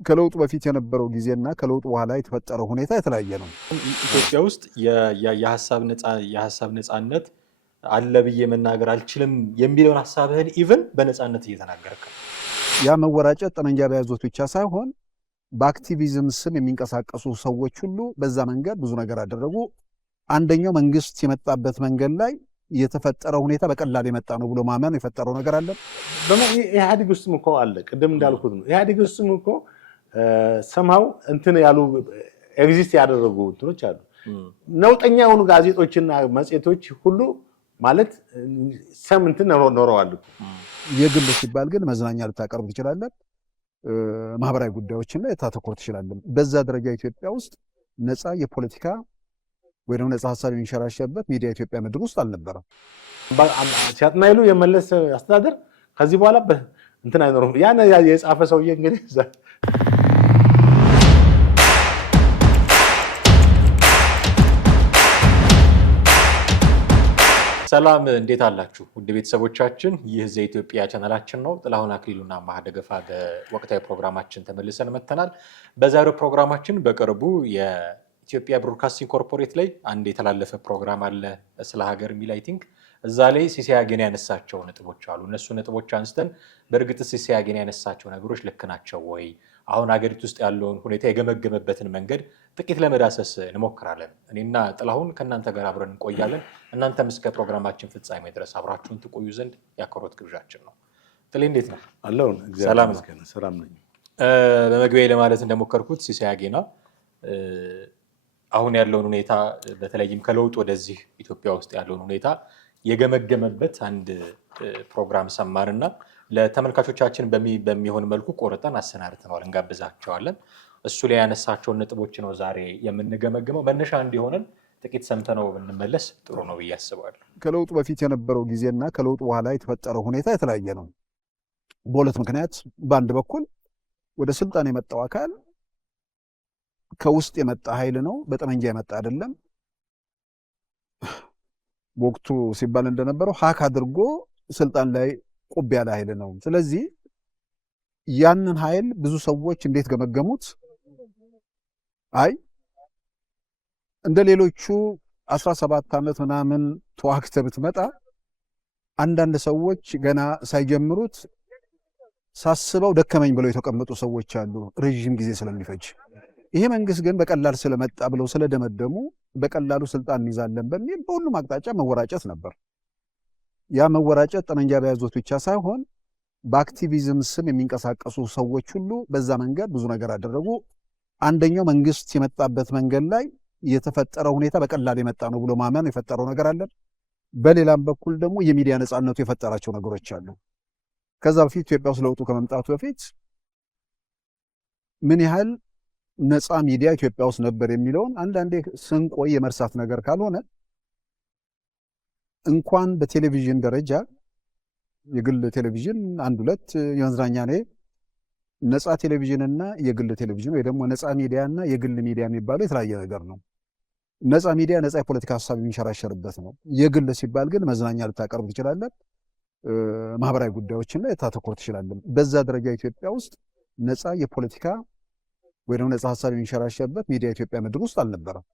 ከለውጡ በፊት የነበረው ጊዜና ከለውጡ በኋላ የተፈጠረው ሁኔታ የተለያየ ነው። ኢትዮጵያ ውስጥ የሀሳብ ነፃነት አለ ብዬ መናገር አልችልም የሚለውን ሀሳብህን ኢቭን በነፃነት እየተናገርክ ነው። ያ መወራጨት ጠመንጃ በያዙት ብቻ ሳይሆን በአክቲቪዝም ስም የሚንቀሳቀሱ ሰዎች ሁሉ በዛ መንገድ ብዙ ነገር አደረጉ። አንደኛው መንግስት የመጣበት መንገድ ላይ የተፈጠረው ሁኔታ በቀላል የመጣ ነው ብሎ ማመን የፈጠረው ነገር አለ። ኢህአዴግ ውስጥም እኮ አለ። ቅድም እንዳልኩት ነው። ኢህአዴግ ውስጥም እኮ ሰምሃው እንትን ያሉ ኤግዚስት ያደረጉ እንትኖች አሉ። ነውጠኛ የሆኑ ጋዜጦችና መጽሔቶች ሁሉ ማለት ሰም እንትን ኖረዋል። የግል ሲባል ግን መዝናኛ ልታቀርብ ትችላለህ፣ ማህበራዊ ጉዳዮችን ላይ ታተኮር ትችላለህ። በዛ ደረጃ ኢትዮጵያ ውስጥ ነፃ የፖለቲካ ወይ ደግሞ ነፃ ሀሳብ የሚንሸራሸርበት ሚዲያ ኢትዮጵያ ምድር ውስጥ አልነበረም። ሲያጥናይሉ የመለስ አስተዳደር ከዚህ በኋላ እንትን አይኖርም። ያን የጻፈ ሰውዬ እንግዲህ ሰላም እንዴት አላችሁ ውድ ቤተሰቦቻችን? ይህ ዘኢትዮጵያ ቻናላችን ነው። ጥላሁን አክሊሉና ማህደገፋ ወቅታዊ ፕሮግራማችን ተመልሰን መጥተናል። በዛሬው ፕሮግራማችን በቅርቡ የኢትዮጵያ ብሮድካስቲንግ ኮርፖሬት ላይ አንድ የተላለፈ ፕሮግራም አለ ስለ ሀገር ሚል አይ ቲንክ እዛ ላይ ሲሳይ አገኔ ያነሳቸው ነጥቦች አሉ። እነሱ ነጥቦች አንስተን በእርግጥ ሲሳይ አገኔ ያነሳቸው ነገሮች ልክ ናቸው ወይ፣ አሁን ሀገሪቱ ውስጥ ያለውን ሁኔታ የገመገመበትን መንገድ ጥቂት ለመዳሰስ እንሞክራለን። እኔና ጥላሁን ከእናንተ ጋር አብረን እንቆያለን። እናንተም እስከ ፕሮግራማችን ፍጻሜ ድረስ አብራችሁን ትቆዩ ዘንድ የአክብሮት ግብዣችን ነው። ጥሌ እንዴት ነው? አለሁን። ሰላም ነኝ። በመግቢያ ለማለት እንደሞከርኩት ሲሳይ አገና አሁን ያለውን ሁኔታ በተለይም ከለውጥ ወደዚህ ኢትዮጵያ ውስጥ ያለውን ሁኔታ የገመገመበት አንድ ፕሮግራም ሰማንና ለተመልካቾቻችን በሚሆን መልኩ ቆርጠን አሰናድተነዋል፣ እንጋብዛቸዋለን። እሱ ላይ ያነሳቸውን ነጥቦች ነው ዛሬ የምንገመግመው። መነሻ እንዲሆነን ጥቂት ሰምተነው ብንመለስ ጥሩ ነው ብዬ አስባለሁ። ከለውጡ በፊት የነበረው ጊዜና ከለውጡ በኋላ የተፈጠረው ሁኔታ የተለያየ ነው በሁለት ምክንያት። በአንድ በኩል ወደ ስልጣን የመጣው አካል ከውስጥ የመጣ ኃይል ነው፣ በጠመንጃ የመጣ አይደለም። ወቅቱ ሲባል እንደነበረው ሀክ አድርጎ ስልጣን ላይ ቁብ ያለ ኃይል ነው። ስለዚህ ያንን ኃይል ብዙ ሰዎች እንዴት ገመገሙት? አይ እንደ ሌሎቹ 17 ዓመት ምናምን ተዋክተ ብትመጣ አንዳንድ ሰዎች ገና ሳይጀምሩት ሳስበው ደከመኝ ብለው የተቀመጡ ሰዎች አሉ፣ ረዥም ጊዜ ስለሚፈጅ። ይሄ መንግስት ግን በቀላል ስለመጣ ብለው ስለደመደሙ በቀላሉ ስልጣን እንይዛለን በሚል በሁሉም አቅጣጫ መወራጨት ነበር። ያ መወራጨት ጠመንጃ በያዙት ብቻ ሳይሆን በአክቲቪዝም ስም የሚንቀሳቀሱ ሰዎች ሁሉ በዛ መንገድ ብዙ ነገር አደረጉ። አንደኛው መንግስት የመጣበት መንገድ ላይ የተፈጠረው ሁኔታ በቀላል የመጣ ነው ብሎ ማመን የፈጠረው ነገር አለ። በሌላም በኩል ደግሞ የሚዲያ ነፃነቱ የፈጠራቸው ነገሮች አሉ። ከዛ በፊት ኢትዮጵያ ውስጥ ለውጡ ከመምጣቱ በፊት ምን ያህል ነፃ ሚዲያ ኢትዮጵያ ውስጥ ነበር የሚለውን አንዳንዴ ስንቆይ የመርሳት ነገር ካልሆነ እንኳን በቴሌቪዥን ደረጃ የግል ቴሌቪዥን አንድ ሁለት የመዝናኛ ነው። ነፃ ቴሌቪዥንና የግል ቴሌቪዥን ወይ ደግሞ ነፃ ሚዲያና የግል ሚዲያ የሚባለው የተለያየ ነገር ነው። ነፃ ሚዲያ ነፃ የፖለቲካ ሀሳብ የሚንሸራሸርበት ነው። የግል ሲባል ግን መዝናኛ ልታቀርብ ትችላለህ፣ ማህበራዊ ጉዳዮችን ላይ ታተኮር ትችላለህ። በዛ ደረጃ ኢትዮጵያ ውስጥ ነፃ የፖለቲካ ወይ ደግሞ ነፃ ሀሳብ የሚንሸራሸርበት ሚዲያ ኢትዮጵያ ምድር ውስጥ አልነበረም።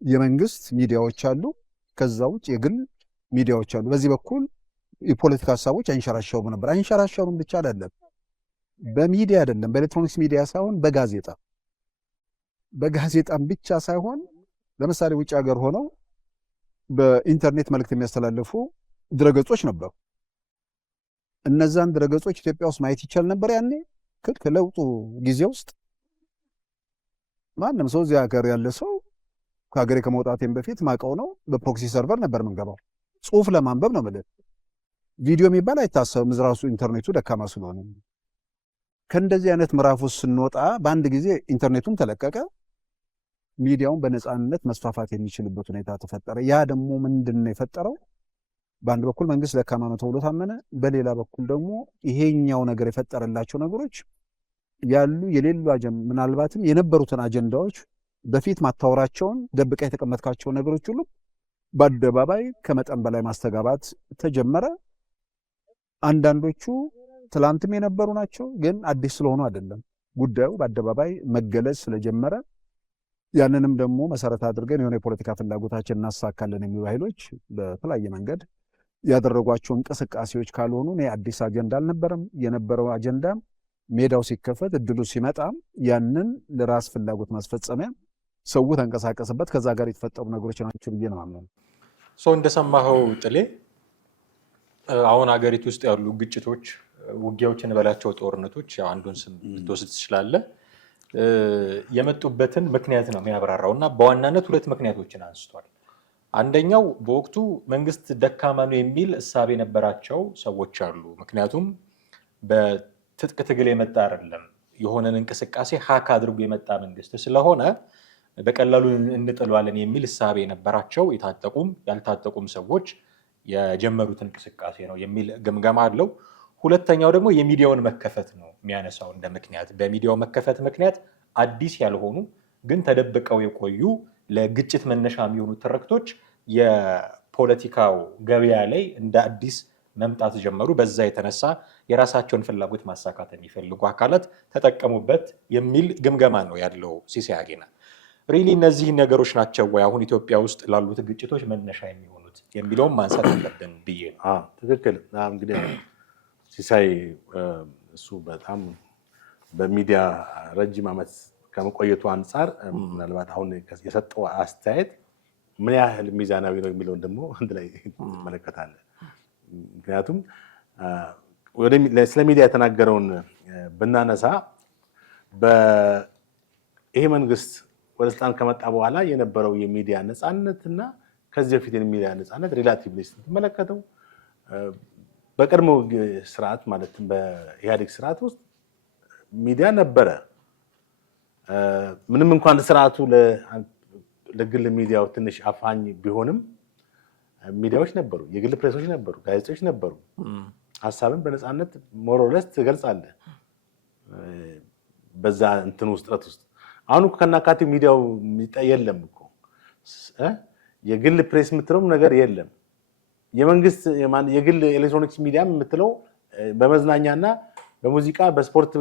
የመንግስት ሚዲያዎች አሉ፣ ከዛ ውጭ የግል ሚዲያዎች አሉ። በዚህ በኩል የፖለቲካ ሀሳቦች አይንሸራሸሩም ነበር። አይንሸራሸሩም ብቻ አይደለም፣ በሚዲያ አይደለም፣ በኤሌክትሮኒክስ ሚዲያ ሳይሆን በጋዜጣም ብቻ ሳይሆን ለምሳሌ ውጭ ሀገር ሆነው በኢንተርኔት መልእክት የሚያስተላልፉ ድረገጾች ነበሩ። እነዛን ድረገጾች ኢትዮጵያ ውስጥ ማየት ይቻል ነበር ያኔ። ከለውጡ ጊዜ ውስጥ ማንም ሰው እዚያ ሀገር ያለ ሰው ከሀገሬ ከመውጣቴም በፊት ማቀው ነው በፕሮክሲ ሰርቨር ነበር የምንገባው። ጽሁፍ ለማንበብ ነው ማለት። ቪዲዮ የሚባል አይታሰብም፣ ራሱ ኢንተርኔቱ ደካማ ስለሆነ። ከእንደዚህ አይነት ምዕራፍ ውስጥ ስንወጣ በአንድ ጊዜ ኢንተርኔቱም ተለቀቀ፣ ሚዲያውን በነፃነት መስፋፋት የሚችልበት ሁኔታ ተፈጠረ። ያ ደግሞ ምንድን ነው የፈጠረው? በአንድ በኩል መንግስት ደካማ ነው ተብሎ ታመነ፣ በሌላ በኩል ደግሞ ይሄኛው ነገር የፈጠረላቸው ነገሮች ያሉ የሌሉ ምናልባትም የነበሩትን አጀንዳዎች በፊት ማታወራቸውን ደብቃ የተቀመጥካቸው ነገሮች ሁሉ በአደባባይ ከመጠን በላይ ማስተጋባት ተጀመረ። አንዳንዶቹ ትላንትም የነበሩ ናቸው፣ ግን አዲስ ስለሆኑ አይደለም። ጉዳዩ በአደባባይ መገለጽ ስለጀመረ ያንንም ደግሞ መሰረት አድርገን የሆነ የፖለቲካ ፍላጎታችን እናሳካለን የሚሉ ኃይሎች በተለያየ መንገድ ያደረጓቸው እንቅስቃሴዎች ካልሆኑ አዲስ አጀንዳ አልነበረም። የነበረው አጀንዳ ሜዳው ሲከፈት እድሉ ሲመጣ ያንን ለራስ ፍላጎት ማስፈጸሚያ ሰው ተንቀሳቀሰበት። ከዛ ጋር የተፈጠሩ ነገሮች ናቸው ብዬ ነው ማምነው። እንደሰማኸው ጥሌ አሁን ሀገሪቱ ውስጥ ያሉ ግጭቶች፣ ውጊያዎችን በላቸው ጦርነቶች አንዱን ስም ልትወስድ ትችላለህ። የመጡበትን ምክንያት ነው የሚያብራራው እና በዋናነት ሁለት ምክንያቶችን አንስቷል። አንደኛው በወቅቱ መንግስት ደካማ ነው የሚል እሳቤ የነበራቸው ሰዎች አሉ። ምክንያቱም በትጥቅ ትግል የመጣ አይደለም፣ የሆነን እንቅስቃሴ ሀክ አድርጎ የመጣ መንግስት ስለሆነ በቀላሉ እንጥለዋለን የሚል እሳቤ የነበራቸው የታጠቁም ያልታጠቁም ሰዎች የጀመሩት እንቅስቃሴ ነው የሚል ግምገማ አለው። ሁለተኛው ደግሞ የሚዲያውን መከፈት ነው የሚያነሳው እንደ ምክንያት። በሚዲያው መከፈት ምክንያት አዲስ ያልሆኑ ግን ተደብቀው የቆዩ ለግጭት መነሻ የሚሆኑ ትርክቶች የፖለቲካው ገበያ ላይ እንደ አዲስ መምጣት ጀመሩ። በዛ የተነሳ የራሳቸውን ፍላጎት ማሳካት የሚፈልጉ አካላት ተጠቀሙበት የሚል ግምገማ ነው ያለው ሲሳይ አጌና። ሪሊ እነዚህ ነገሮች ናቸው ወይ አሁን ኢትዮጵያ ውስጥ ላሉት ግጭቶች መነሻ የሚሆኑት የሚለውም ማንሳት አለብን ብዬ ነው። ትክክል። እንግዲህ ሲሳይ እሱ በጣም በሚዲያ ረጅም ዓመት ከመቆየቱ አንጻር ምናልባት አሁን የሰጠው አስተያየት ምን ያህል ሚዛናዊ ነው የሚለውን ደግሞ አንድ ላይ ትመለከታለህ። ምክንያቱም ስለ ሚዲያ የተናገረውን ብናነሳ ይሄ መንግስት ወደ ስልጣን ከመጣ በኋላ የነበረው የሚዲያ ነፃነት እና ከዚህ በፊት የሚዲያ ነፃነት ሪላቲቭሊ ስትመለከተው በቀድሞ ስርዓት ማለትም በኢህአዴግ ስርዓት ውስጥ ሚዲያ ነበረ። ምንም እንኳን ስርዓቱ ለግል ሚዲያው ትንሽ አፋኝ ቢሆንም ሚዲያዎች ነበሩ፣ የግል ፕሬሶች ነበሩ፣ ጋዜጦች ነበሩ። ሀሳብን በነፃነት ሞሮለስ ትገልጻለህ በዛ እንትን ውስጥረት ውስጥ። አሁን ከናካቴው ሚዲያው የለም እኮ የግል ፕሬስ የምትለውም ነገር የለም። የመንግስት የግል ኤሌክትሮኒክስ ሚዲያ የምትለው በመዝናኛና በሙዚቃ በስፖርት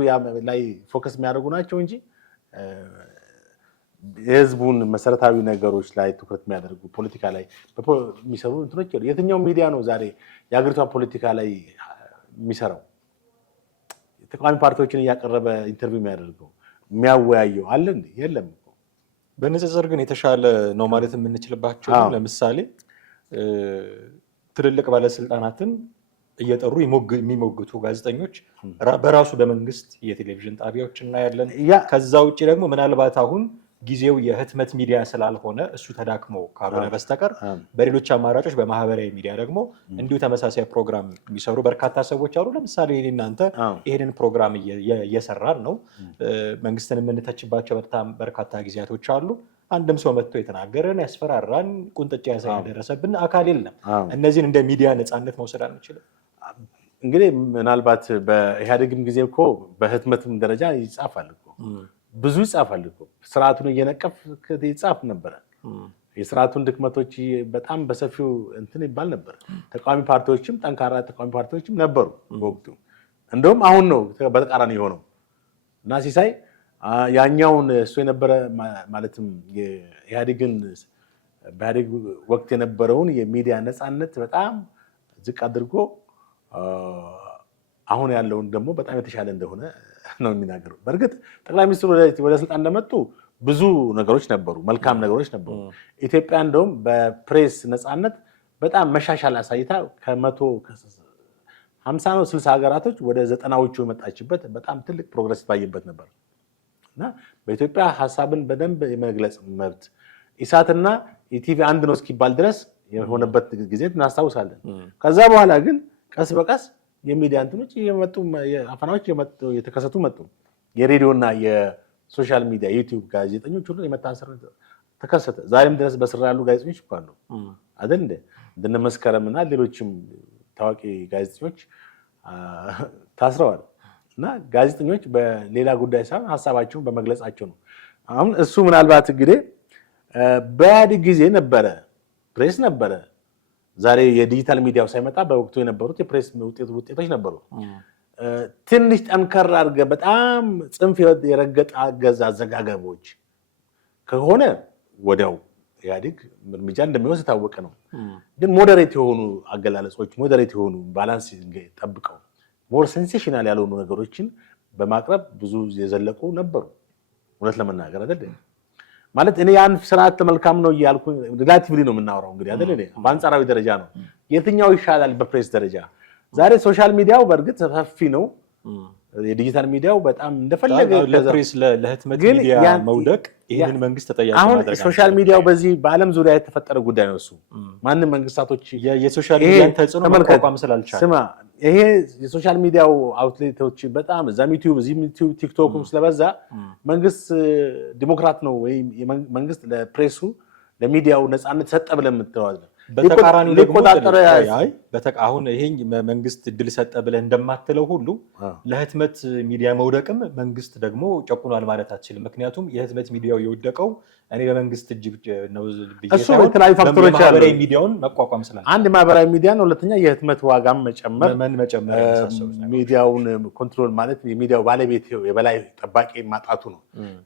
ላይ ፎከስ የሚያደርጉ ናቸው እንጂ የህዝቡን መሰረታዊ ነገሮች ላይ ትኩረት የሚያደርጉ ፖለቲካ ላይ የሚሰሩ እንትኖች የትኛው ሚዲያ ነው ዛሬ የሀገሪቷ ፖለቲካ ላይ የሚሰራው? ተቃዋሚ ፓርቲዎችን እያቀረበ ኢንተርቪው የሚያደርገው የሚያወያየው አለ እንዴ? የለም። በንጽጽር ግን የተሻለ ነው ማለት የምንችልባቸው ለምሳሌ ትልልቅ ባለስልጣናትን እየጠሩ የሚሞግቱ ጋዜጠኞች በራሱ በመንግስት የቴሌቪዥን ጣቢያዎች እናያለን። ከዛ ውጭ ደግሞ ምናልባት አሁን ጊዜው የህትመት ሚዲያ ስላልሆነ እሱ ተዳክሞ ካልሆነ በስተቀር በሌሎች አማራጮች በማህበራዊ ሚዲያ ደግሞ እንዲሁ ተመሳሳይ ፕሮግራም የሚሰሩ በርካታ ሰዎች አሉ። ለምሳሌ እናንተ ይሄንን ፕሮግራም እየሰራን ነው። መንግስትን የምንተችባቸው በጣም በርካታ ጊዜያቶች አሉ። አንድም ሰው መጥቶ የተናገረን ያስፈራራን ቁንጥጫ ያደረሰብን አካል የለም። እነዚህን እንደ ሚዲያ ነፃነት መውሰድ አንችልም። እንግዲህ ምናልባት በኢህአዴግም ጊዜ እኮ በህትመትም ደረጃ ይጻፋል እኮ ብዙ ይጻፋል እኮ ስርዓቱን እየነቀፍ ይጻፍ ነበረ። የስርዓቱን ድክመቶች በጣም በሰፊው እንትን ይባል ነበር። ተቃዋሚ ፓርቲዎችም ጠንካራ ተቃዋሚ ፓርቲዎችም ነበሩ በወቅቱ። እንደውም አሁን ነው በተቃራኒ የሆነው እና ሲሳይ ያኛውን እሱ የነበረ ማለትም በኢህአዴግ ወቅት የነበረውን የሚዲያ ነፃነት በጣም ዝቅ አድርጎ አሁን ያለውን ደግሞ በጣም የተሻለ እንደሆነ ነው የሚናገረው። በእርግጥ ጠቅላይ ሚኒስትሩ ወደ ስልጣን እንደመጡ ብዙ ነገሮች ነበሩ፣ መልካም ነገሮች ነበሩ። ኢትዮጵያ እንደውም በፕሬስ ነፃነት በጣም መሻሻል አሳይታ ከ150 ነው 60 ሀገራቶች ወደ 90ዎቹ የመጣችበት በጣም ትልቅ ፕሮግረስ ባየበት ነበር እና በኢትዮጵያ ሀሳብን በደንብ የመግለጽ መብት ኢሳትና ኢቲቪ አንድ ነው እስኪባል ድረስ የሆነበት ጊዜ እናስታውሳለን። ከዛ በኋላ ግን ቀስ በቀስ የሚዲያ እንትኖች የመጡ አፈናዎች የተከሰቱ መጡ። የሬዲዮና የሶሻል ሚዲያ ዩቲዩብ ጋዜጠኞች ሁሉ የመታሰር ተከሰተ። ዛሬም ድረስ በስራ ያሉ ጋዜጠኞች እኮ አሉ አይደል እንደ እንደነ መስከረምና ሌሎችም ታዋቂ ጋዜጠኞች ታስረዋል። እና ጋዜጠኞች በሌላ ጉዳይ ሳይሆን ሀሳባቸውን በመግለጻቸው ነው። አሁን እሱ ምናልባት እንግዲህ በኢህአዴግ ጊዜ ነበረ ፕሬስ ነበረ። ዛሬ የዲጂታል ሚዲያው ሳይመጣ በወቅቱ የነበሩት የፕሬስ ውጤቶች ነበሩ። ትንሽ ጠንከር አድርገህ በጣም ጽንፍ የረገጠ አዘጋገቦች ከሆነ ወዲያው ኢህአዴግ እርምጃ እንደሚወስድ የታወቀ ነው። ግን ሞዴሬት የሆኑ አገላለጾች ሞዴሬት የሆኑ ባላንስ ጠብቀው ሞር ሴንሴሽናል ያልሆኑ ነገሮችን በማቅረብ ብዙ የዘለቁ ነበሩ። እውነት ለመናገር አይደል ማለት እኔ ያን ስርዓት መልካም ነው እያልኩ ሪላቲቭሊ ነው የምናወራው እንግዲህ አይደል እኔ በአንጻራዊ ደረጃ ነው የትኛው ይሻላል በፕሬስ ደረጃ። ዛሬ ሶሻል ሚዲያው በእርግጥ ሰፊ ነው። የዲጂታል ሚዲያው በጣም እንደፈለገ ለፕሬስ ለህትመት ሚዲያ መውደቅ ይሄንን መንግስት ተጠያቂ ማድረግ አሁን ሶሻል ሚዲያው በዚህ በዓለም ዙሪያ የተፈጠረ ጉዳይ ነው። እሱ ማንንም መንግስታቶች የሶሻል ሚዲያን ተጽዕኖ መቋቋም ስላልቻለ ስማ ይሄ የሶሻል ሚዲያው አውትሌቶች በጣም እዛም ዩቲዩብ እዚህም ዩቲዩብ ቲክቶክም ስለበዛ መንግስት ዲሞክራት ነው ወይ መንግስት ለፕሬሱ ለሚዲያው ነፃነት ሰጠ ብለን የምትለው በተቃራኒው ደግሞ አሁን ይሄን መንግስት እድል ሰጠ ብለን እንደማትለው ሁሉ ለህትመት ሚዲያ መውደቅም መንግስት ደግሞ ጨቁኗል ማለት አትችልም። ምክንያቱም የህትመት ሚዲያው የወደቀው እኔ በመንግስት እጅ ነው እሱ የተለያዩ ፋክተሮች አሉ። ማህበራዊ ሚዲያውን መቋቋም ስላለ አንድ ማህበራዊ ሚዲያ ነው፣ ሁለተኛ የህትመት ዋጋም መጨመር ሚዲያውን ኮንትሮል ማለት የሚዲያው ባለቤት የበላይ ጠባቂ ማጣቱ ነው።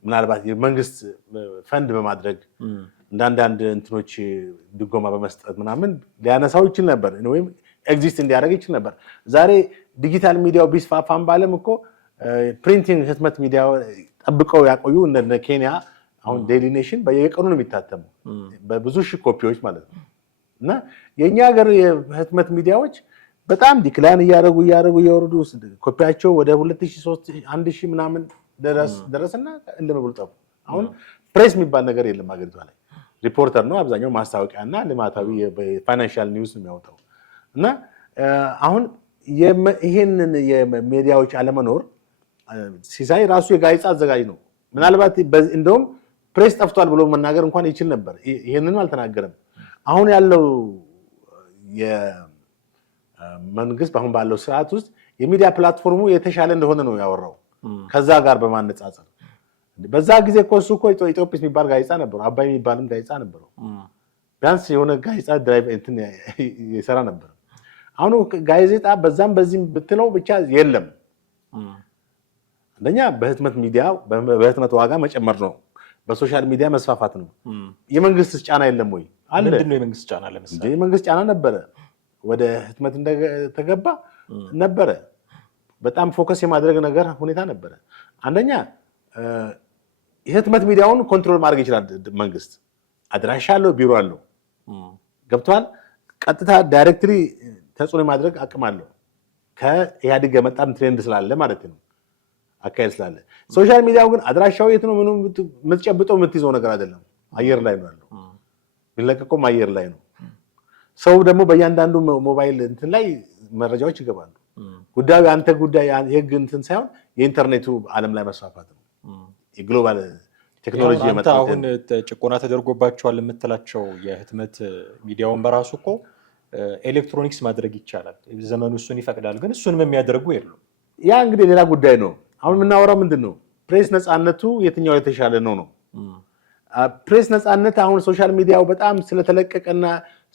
ምናልባት የመንግስት ፈንድ በማድረግ እንዳንዳንድ እንትኖች ድጎማ በመስጠት ምናምን ሊያነሳው ይችል ነበር ወይም ኤግዚስት እንዲያደርግ ይችል ነበር። ዛሬ ዲጂታል ሚዲያው ቢስፋፋም ባለም እኮ ፕሪንቲንግ ህትመት ሚዲያ ጠብቀው ያቆዩ እንደ ኬንያ አሁን ዴይሊ ኔሽን በየቀኑ ነው የሚታተሙ በብዙ ሺህ ኮፒዎች ማለት ነው። እና የኛ ሀገር የህትመት ሚዲያዎች በጣም ዲክላይን እያደረጉ እየወረዱ ኮፒያቸው ወደ 2003 1000 ምናምን ደረስና እንደምብሉ ጠፉ። አሁን ፕሬስ የሚባል ነገር የለም ሀገሪቷ ላይ። ሪፖርተር ነው አብዛኛው ማስታወቂያና ልማታዊ የፋይናንሻል ኒውስ ነው የሚያወጣው። እና አሁን ይሄንን የሚዲያዎች አለመኖር ሲሳይ ራሱ የጋዜጣ አዘጋጅ ነው። ምናልባት እንደውም ፕሬስ ጠፍቷል ብሎ መናገር እንኳን ይችል ነበር። ይሄንንም አልተናገረም። አሁን ያለው የመንግስት አሁን ባለው ስርዓት ውስጥ የሚዲያ ፕላትፎርሙ የተሻለ እንደሆነ ነው ያወራው ከዛ ጋር በማነጻጸር። በዛ ጊዜ እኮ እሱ እኮ ኢትዮጲስ የሚባል ጋዜጣ ነበረው፣ አባይ የሚባልም ጋዜጣ ነበረው። ቢያንስ የሆነ ጋዜጣ ድራይቭ እንትን ይሰራ ነበር። አሁን ጋዜጣ በዛም በዚህም ብትለው ብቻ የለም። አንደኛ በህትመት ሚዲያ በህትመት ዋጋ መጨመር ነው፣ በሶሻል ሚዲያ መስፋፋት ነው። የመንግስት ጫና የለም ወይ? አለ። ምንድነው የመንግስት ጫና? ለምሳሌ የመንግስት ጫና ነበረ፣ ወደ ህትመት እንደተገባ ነበረ። በጣም ፎከስ የማድረግ ነገር ሁኔታ ነበረ። አንደኛ የህትመት ሚዲያውን ኮንትሮል ማድረግ ይችላል መንግስት። አድራሻ አለው፣ ቢሮ አለው፣ ገብቷል። ቀጥታ ዳይሬክትሊ ተጽዕኖ ማድረግ አቅም አለው። ከኢህአዴግ የመጣም ትሬንድ ስላለ ማለት ነው፣ አካሄድ ስላለ። ሶሻል ሚዲያው ግን አድራሻው የት ነው? ምንም የምትጨብጠው የምትይዘው ነገር አይደለም። አየር ላይ ነው ያለው፣ የሚለቀቀውም አየር ላይ ነው። ሰው ደግሞ በእያንዳንዱ ሞባይል እንትን ላይ መረጃዎች ይገባሉ። ጉዳዩ የአንተ ጉዳይ የህግ እንትን ሳይሆን የኢንተርኔቱ ዓለም ላይ መስፋፋት ነው። የግሎባል ቴክኖሎጂ የመጣ አሁን ጭቆና ተደርጎባቸዋል የምትላቸው የህትመት ሚዲያውን በራሱ እኮ ኤሌክትሮኒክስ ማድረግ ይቻላል፣ ዘመኑ እሱን ይፈቅዳል። ግን እሱንም የሚያደርጉ የሉም። ያ እንግዲህ ሌላ ጉዳይ ነው። አሁን የምናወራው ምንድን ነው? ፕሬስ ነፃነቱ የትኛው የተሻለ ነው ነው። ፕሬስ ነፃነት አሁን ሶሻል ሚዲያው በጣም ስለተለቀቀና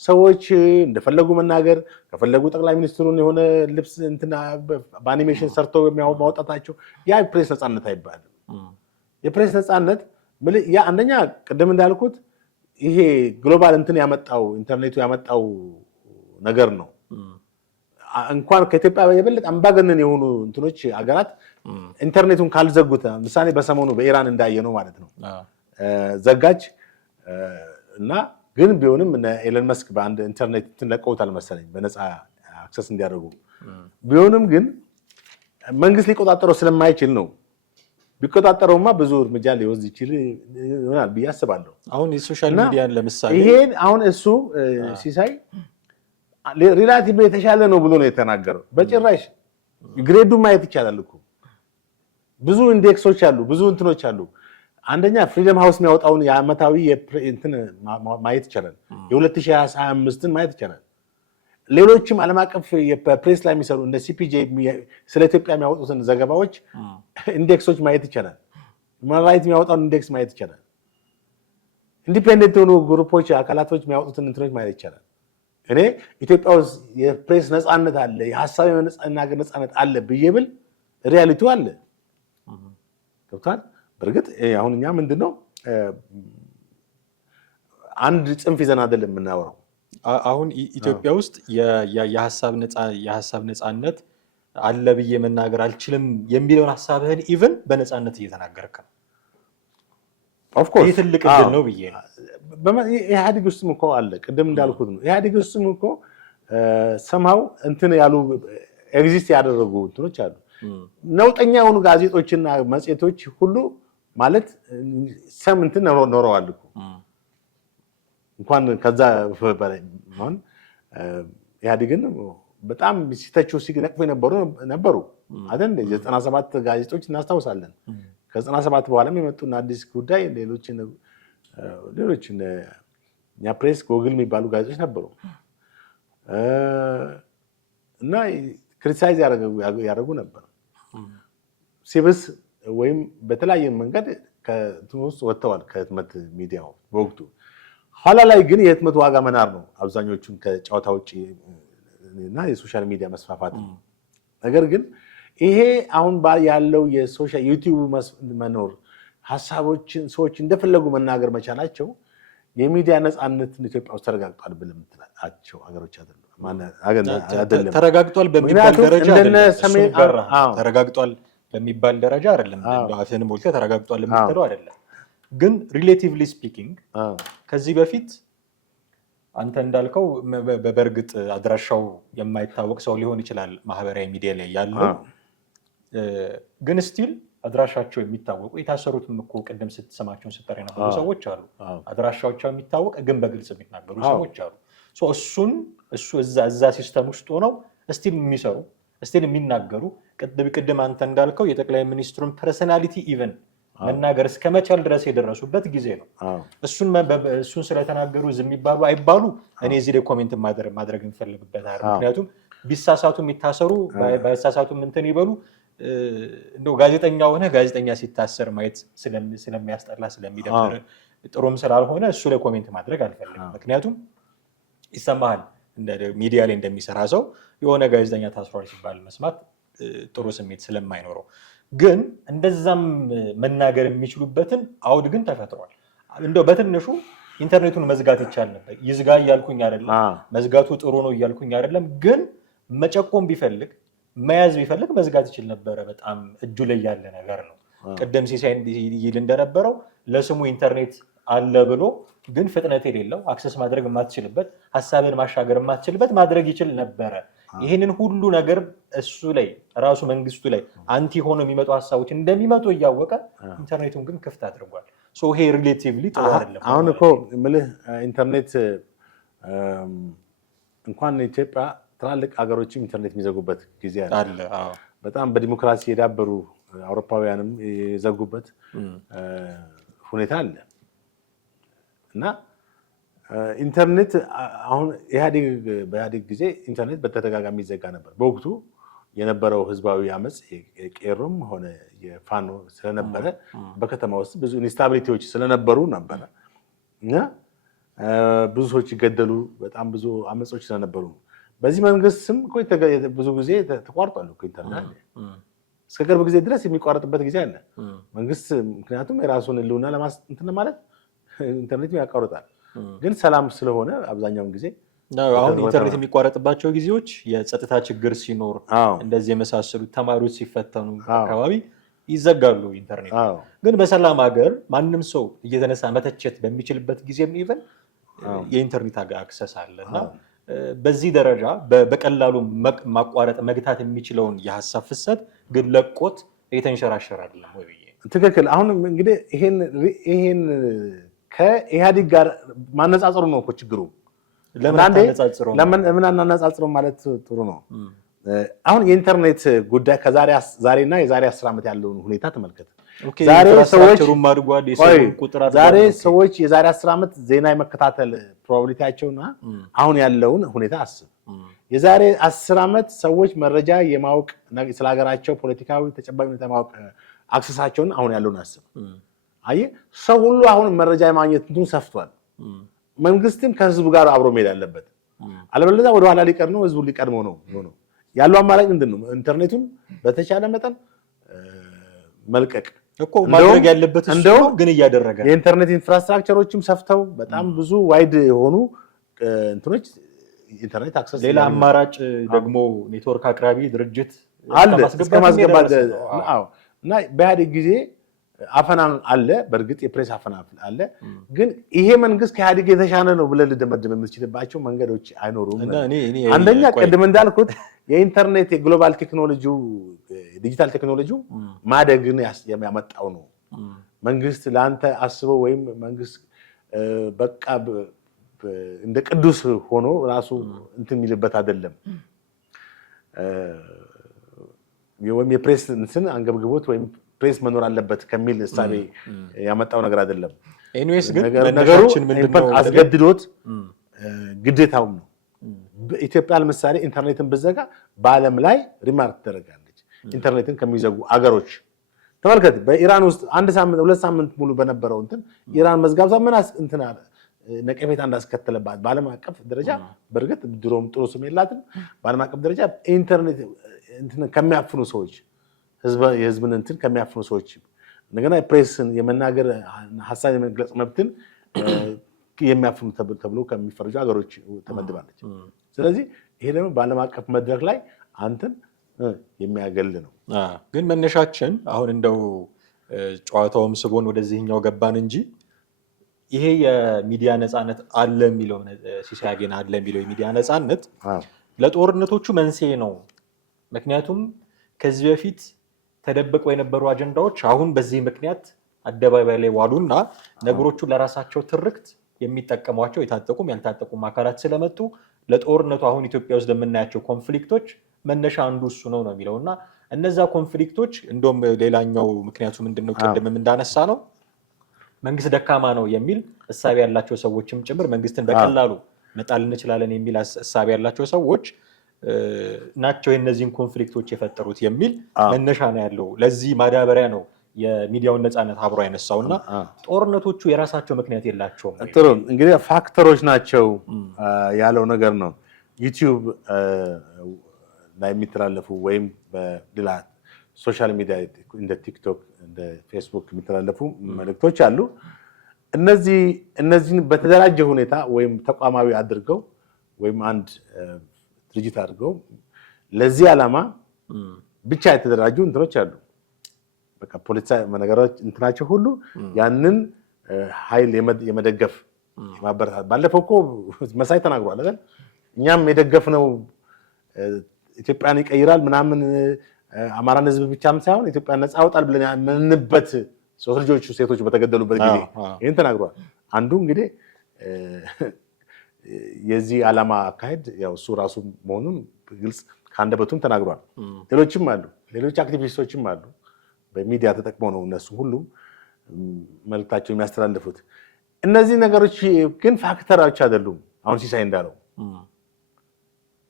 ሰዎች እንደፈለጉ መናገር ከፈለጉ ጠቅላይ ሚኒስትሩን የሆነ ልብስ እንትና በአኒሜሽን ሰርተው ማውጣታቸው ያ ፕሬስ ነፃነት አይባልም። የፕሬስ ነፃነት ያ አንደኛ ቅድም እንዳልኩት ይሄ ግሎባል እንትን ያመጣው ኢንተርኔቱ ያመጣው ነገር ነው። እንኳን ከኢትዮጵያ የበለጠ አምባገነን የሆኑ እንትኖች አገራት ኢንተርኔቱን ካልዘጉት፣ ምሳሌ በሰሞኑ በኢራን እንዳየነው ማለት ነው ዘጋች እና ግን ቢሆንም ኤለን መስክ በአንድ ኢንተርኔት ለቀውታል መሰለኝ በነፃ አክሰስ እንዲያደርጉ። ቢሆንም ግን መንግስት ሊቆጣጠረው ስለማይችል ነው። ቢቆጣጠረውማ ብዙ እርምጃ ሊወስድ ይችል ይሆናል ብዬ አስባለሁ። አሁን የሶሻል ሚዲያን ለምሳሌ ይሄን አሁን እሱ ሲሳይ ሪላቲቭ የተሻለ ነው ብሎ ነው የተናገረው። በጭራሽ ግሬዱን ማየት ይቻላል እኮ ብዙ ኢንዴክሶች አሉ፣ ብዙ እንትኖች አሉ። አንደኛ ፍሪደም ሃውስ የሚያወጣውን የዓመታዊ እንትን ማየት ይቻላል። የ2025ን ማየት ይቻላል። ሌሎችም ዓለም አቀፍ የፕሬስ ላይ የሚሰሩ እንደ ሲፒጄ ስለ ኢትዮጵያ የሚያወጡትን ዘገባዎች ኢንዴክሶች ማየት ይቻላል። ሁማን ራይት የሚያወጣውን ኢንዴክስ ማየት ይቻላል። ኢንዲፔንደንት የሆኑ ግሩፖች አካላቶች የሚያወጡትን እንትኖች ማየት ይቻላል። እኔ ኢትዮጵያ ውስጥ የፕሬስ ነፃነት አለ፣ የሐሳብ የመናገር ነፃነት አለ ብዬ ብል ሪያሊቲው አለ። ገብቷል። በእርግጥ አሁን እኛ ምንድነው አንድ ጽንፍ ይዘን አይደለም የምናወራው። አሁን ኢትዮጵያ ውስጥ የሐሳብ ነፃነት አለ ብዬ መናገር አልችልም የሚለውን ሐሳብህን ኢቭን በነፃነት እየተናገርክ ነው። ኦፍ ኮርስ ይህ ትልቅ እድል ነው ብዬ ነው። ኢህአዴግ ውስጥም እኮ አለ፣ ቅድም እንዳልኩት ነው። ኢህአዴግ ውስጥም እኮ ሰምሃው እንትን ያሉ ኤግዚስት ያደረጉ እንትኖች አሉ። ነውጠኛ የሆኑ ጋዜጦችና መጽሔቶች ሁሉ ማለት ሰም እንትን ኖረዋል እኮ እንኳን ከዛ በላይ አሁን ኢህአዴግን በጣም ሲተቹ ሲነቅፉ ነበሩ አይደል? 97 ጋዜጦች እናስታውሳለን። ከ97 በኋላም የመጡና አዲስ ጉዳይ ሌሎች እኛ ፕሬስ ጎግል የሚባሉ ጋዜጦች ነበሩ እና ክሪቲሳይዝ ያደረጉ ነበር። ሲብስ ወይም በተለያየ መንገድ ከትምህርት ወጥተዋል ከህትመት ሚዲያው በወቅቱ። ኋላ ላይ ግን የህትመት ዋጋ መናር ነው አብዛኞቹን ከጨዋታ ውጭ እና የሶሻል ሚዲያ መስፋፋት ነው። ነገር ግን ይሄ አሁን ያለው የሶሻል ዩቲዩብ መኖር ሀሳቦችን ሰዎች እንደፈለጉ መናገር መቻላቸው የሚዲያ ነፃነትን ኢትዮጵያ ውስጥ ተረጋግጧል ብለን የምትላቸው ሀገሮች አይደለም። ተረጋግጧል በሚባል ደረጃ አይደለም። ተረጋግጧል በሚባል ደረጃ አይደለም። አፍህን ሞልተህ ተረጋግጧል የምትለው አይደለም። ግን ሪሌቲቭሊ ስፒኪንግ ከዚህ በፊት አንተ እንዳልከው በበርግጥ አድራሻው የማይታወቅ ሰው ሊሆን ይችላል ማህበራዊ ሚዲያ ላይ ያለው፣ ግን ስቲል አድራሻቸው የሚታወቁ የታሰሩትም እኮ ቅድም ስትሰማቸውን ስጠር የነበሩ ሰዎች አሉ። አድራሻቸው የሚታወቅ ግን በግልጽ የሚናገሩ ሰዎች አሉ። እሱ እዛ ሲስተም ውስጥ ሆነው ስቲል የሚሰሩ ስቲል የሚናገሩ ቅድም አንተ እንዳልከው የጠቅላይ ሚኒስትሩን ፐርሰናሊቲ ኢቨን መናገር እስከ መቻል ድረስ የደረሱበት ጊዜ ነው። እሱን ስለተናገሩ ዝም ይባሉ አይባሉ እኔ እዚህ ላይ ኮሜንት ማድረግ እንፈልግበት አይደል። ምክንያቱም ቢሳሳቱ የሚታሰሩ ባይሳሳቱ እንትን ይበሉ። እንደው ጋዜጠኛ ሆነ ጋዜጠኛ ሲታሰር ማየት ስለሚያስጠላ ስለሚደብር ጥሩም ስላልሆነ እሱ ላይ ኮሜንት ማድረግ አልፈልግም። ምክንያቱም ይሰማሃል ሚዲያ ላይ እንደሚሰራ ሰው የሆነ ጋዜጠኛ ታስሯል ሲባል መስማት ጥሩ ስሜት ስለማይኖረው፣ ግን እንደዛም መናገር የሚችሉበትን አውድ ግን ተፈጥሯል። እንደው በትንሹ ኢንተርኔቱን መዝጋት ይቻል ነበር። ይዝጋ እያልኩኝ አይደለም፣ መዝጋቱ ጥሩ ነው እያልኩኝ አይደለም። ግን መጨቆም ቢፈልግ መያዝ ቢፈልግ መዝጋት ይችል ነበረ። በጣም እጁ ላይ ያለ ነገር ነው። ቅድም ሲሳይ ይል እንደነበረው ለስሙ ኢንተርኔት አለ ብሎ ግን ፍጥነት የሌለው አክሰስ ማድረግ የማትችልበት ሀሳብን ማሻገር የማትችልበት ማድረግ ይችል ነበረ። ይህንን ሁሉ ነገር እሱ ላይ ራሱ መንግስቱ ላይ አንቲ ሆኖ የሚመጡ ሀሳቦች እንደሚመጡ እያወቀ ኢንተርኔቱን ግን ክፍት አድርጓል። ይሄ ሪሌቲቭሊ ጥሩ አይደለም። አሁን እኮ የምልህ ኢንተርኔት እንኳን ኢትዮጵያ ትላልቅ ሀገሮችም ኢንተርኔት የሚዘጉበት ጊዜ አለ። በጣም በዲሞክራሲ የዳበሩ አውሮፓውያንም የዘጉበት ሁኔታ አለ እና ኢንተርኔት አሁን በኢህአዴግ ጊዜ ኢንተርኔት በተደጋጋሚ ይዘጋ ነበር። በወቅቱ የነበረው ህዝባዊ አመፅ የቄሮም ሆነ የፋኖ ስለነበረ በከተማ ውስጥ ብዙ ኢንስታቢሊቲዎች ስለነበሩ ነበረ እና ብዙ ሰዎች ይገደሉ፣ በጣም ብዙ አመፆች ስለነበሩ በዚህ መንግስት ስም ብዙ ጊዜ ተቋርጧል ኢንተርኔት። እስከ ቅርብ ጊዜ ድረስ የሚቋረጥበት ጊዜ አለ መንግስት። ምክንያቱም የራሱን ህልውና እንትን ማለት ኢንተርኔት ያቋርጣል። ግን ሰላም ስለሆነ አብዛኛውን ጊዜ አሁን ኢንተርኔት የሚቋረጥባቸው ጊዜዎች የጸጥታ ችግር ሲኖር፣ እንደዚህ የመሳሰሉት ተማሪዎች ሲፈተኑ አካባቢ ይዘጋሉ ኢንተርኔት። ግን በሰላም ሀገር ማንም ሰው እየተነሳ መተቸት በሚችልበት ጊዜም ኢቨን የኢንተርኔት አክሰስ አለ እና በዚህ ደረጃ በቀላሉ ማቋረጥ መግታት የሚችለውን የሀሳብ ፍሰት ግን ለቆት የተንሸራሸር አይደለም ወይ ብዬ። ትክክል። አሁን እንግዲህ ይሄን ከኢህአዴግ ጋር ማነጻጸሩ ነው እኮ ችግሩ። ለምን አናነጻጽረው ማለት ጥሩ ነው። አሁን የኢንተርኔት ጉዳይ ዛሬና የዛሬ 10 ዓመት ያለውን ሁኔታ ተመልከት። ዛሬ ሰዎች የዛሬ 10 ዓመት ዜና የመከታተል ፕሮባቢሊቲያቸውና አሁን ያለውን ሁኔታ አስብ። የዛሬ 10 ዓመት ሰዎች መረጃ የማወቅ ስለ ሀገራቸው ፖለቲካዊ ተጨባጭ ሁኔታ የማወቅ አክሰሳቸውን አሁን ያለውን አስብ። አየህ፣ ሰው ሁሉ አሁን መረጃ የማግኘት እንትኑ ሰፍቷል። መንግስትም ከህዝቡ ጋር አብሮ መሄድ አለበት። አለበለዚያ ወደ ኋላ ሊቀር ነው፣ ህዝቡ ሊቀድመው ነው ነው ያለው አማራጭ ምንድን ነው? ኢንተርኔቱን በተቻለ መጠን መልቀቅ እኮ ማድረግ ያለበት እሱ ነው፣ ግን እያደረገ የኢንተርኔት ኢንፍራስትራክቸሮችም ሰፍተው በጣም ብዙ ዋይድ የሆኑ እንትኖች ኢንተርኔት አክሰስ ሌላ አማራጭ ደግሞ ኔትወርክ አቅራቢ ድርጅት አለ እስከማስገባት እና በኢህአዴግ ጊዜ አፈና አለ። በእርግጥ የፕሬስ አፈና አለ። ግን ይሄ መንግስት ከኢህአዴግ የተሻለ ነው ብለህ ልደመድም የምትችልባቸው መንገዶች አይኖሩም። አንደኛ ቅድም እንዳልኩት የኢንተርኔት የግሎባል ቴክኖሎጂው ዲጂታል ቴክኖሎጂው ማደግን ያመጣው ነው። መንግስት ለአንተ አስበው ወይም መንግስት በቃ እንደ ቅዱስ ሆኖ ራሱ እንትን የሚልበት አይደለም። ወይም የፕሬስ እንትን አንገብግቦት ወይም ፕሬስ መኖር አለበት ከሚል እሳቤ ያመጣው ነገር አይደለም። ኤኒዌይስ ግን ነገሩ አስገድዶት ግዴታውም ነው። በኢትዮጵያ ለምሳሌ ኢንተርኔትን ብዘጋ በዓለም ላይ ሪማርክ ትደረጋለች። ኢንተርኔትን ከሚዘጉ አገሮች ተመልከት። በኢራን ውስጥ አንድ ሳምንት 2 ሳምንት ሙሉ በነበረው እንትን ኢራን መዝጋቷ ምን እንትን ነቀፌታ እንዳስከተለባት በዓለም አቀፍ ደረጃ በእርግጥ ድሮም ጥሩ ስም የላትም። በዓለም አቀፍ ደረጃ ኢንተርኔት እንትን ከሚያፍኑ ሰዎች የህዝብን እንትን ከሚያፍኑ ሰዎች እንደገና ፕሬስን የመናገር ሀሳብ የመግለጽ መብትን የሚያፍኑ ተብሎ ከሚፈርጁ ሀገሮች ተመድባለች። ስለዚህ ይሄ ደግሞ በዓለም አቀፍ መድረክ ላይ አንተን የሚያገል ነው። ግን መነሻችን አሁን እንደው ጨዋታውም ስቦን ወደዚህኛው ገባን እንጂ ይሄ የሚዲያ ነፃነት አለ የሚለው ሲሳይ አጌና አለ የሚለው የሚዲያ ነፃነት ለጦርነቶቹ መንስኤ ነው። ምክንያቱም ከዚህ በፊት ተደብቀው የነበሩ አጀንዳዎች አሁን በዚህ ምክንያት አደባባይ ላይ ዋሉና ነገሮቹ ለራሳቸው ትርክት የሚጠቀሟቸው የታጠቁም ያልታጠቁም አካላት ስለመጡ ለጦርነቱ አሁን ኢትዮጵያ ውስጥ የምናያቸው ኮንፍሊክቶች መነሻ አንዱ እሱ ነው የሚለውና እነዛ ኮንፍሊክቶች እንደውም ሌላኛው ምክንያቱ ምንድነው? ቅድምም እንዳነሳ ነው መንግስት ደካማ ነው የሚል እሳቤ ያላቸው ሰዎችም ጭምር መንግስትን በቀላሉ መጣል እንችላለን የሚል እሳቤ ያላቸው ሰዎች ናቸው የነዚህን ኮንፍሊክቶች የፈጠሩት የሚል መነሻ ነው ያለው። ለዚህ ማዳበሪያ ነው የሚዲያውን ነፃነት አብሮ ያነሳውና ጦርነቶቹ የራሳቸው ምክንያት የላቸውም። ጥሩ እንግዲህ ፋክተሮች ናቸው ያለው ነገር ነው። ዩቲዩብ ላይ የሚተላለፉ ወይም በሌላ ሶሻል ሚዲያ እንደ ቲክቶክ እንደ ፌስቡክ የሚተላለፉ መልእክቶች አሉ። እነዚህን በተደራጀ ሁኔታ ወይም ተቋማዊ አድርገው ወይም አንድ ድርጅት አድርገው ለዚህ ዓላማ ብቻ የተደራጁ እንትኖች አሉ። በቃ ፖለቲካ ነገሮች እንትናቸው ሁሉ ያንን ኃይል የመደገፍ የማበረታታት ባለፈው እኮ መሳይ ተናግሯል አይደል? እኛም የደገፍነው ኢትዮጵያን ይቀይራል ምናምን አማራን ህዝብ ብቻም ሳይሆን ኢትዮጵያን ነፃ ያወጣል ብለን ያመንበት ሶስት ልጆች ሴቶች በተገደሉበት ጊዜ ይሄን ተናግሯል። አንዱ እንግዲህ የዚህ ዓላማ አካሄድ ያው እሱ ራሱ መሆኑን ግልጽ ከአንደበቱም ተናግሯል። ሌሎችም አሉ፣ ሌሎች አክቲቪስቶችም አሉ። በሚዲያ ተጠቅመው ነው እነሱ ሁሉም መልእክታቸው የሚያስተላልፉት። እነዚህ ነገሮች ግን ፋክተሮች አይደሉም። አሁን ሲሳይ እንዳለው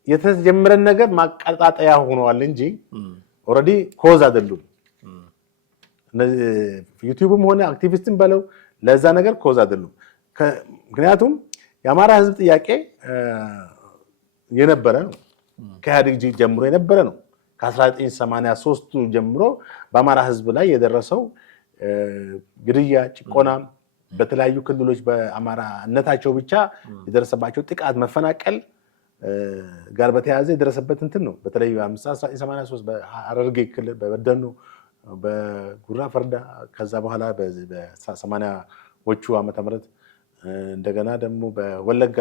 የተጀመረን ነገር ማቀጣጠያ ሆነዋል እንጂ ኦልሬዲ ኮዝ አይደሉም። ዩቲዩብም ሆነ አክቲቪስትም በለው ለዛ ነገር ኮዝ አይደሉም። ምክንያቱም የአማራ ህዝብ ጥያቄ የነበረ ነው። ከኢህአዴግ ጀምሮ የነበረ ነው። ከ1983 ጀምሮ በአማራ ህዝብ ላይ የደረሰው ግድያ፣ ጭቆና፣ በተለያዩ ክልሎች በአማራነታቸው ብቻ የደረሰባቸው ጥቃት፣ መፈናቀል ጋር በተያያዘ የደረሰበት እንትን ነው። በተለይ 1983 በሐረርጌ ክልል በበደኖ በጉራ ፈርዳ ከዛ በኋላ በ80ዎቹ ዓመተ ምህረት እንደገና ደግሞ በወለጋ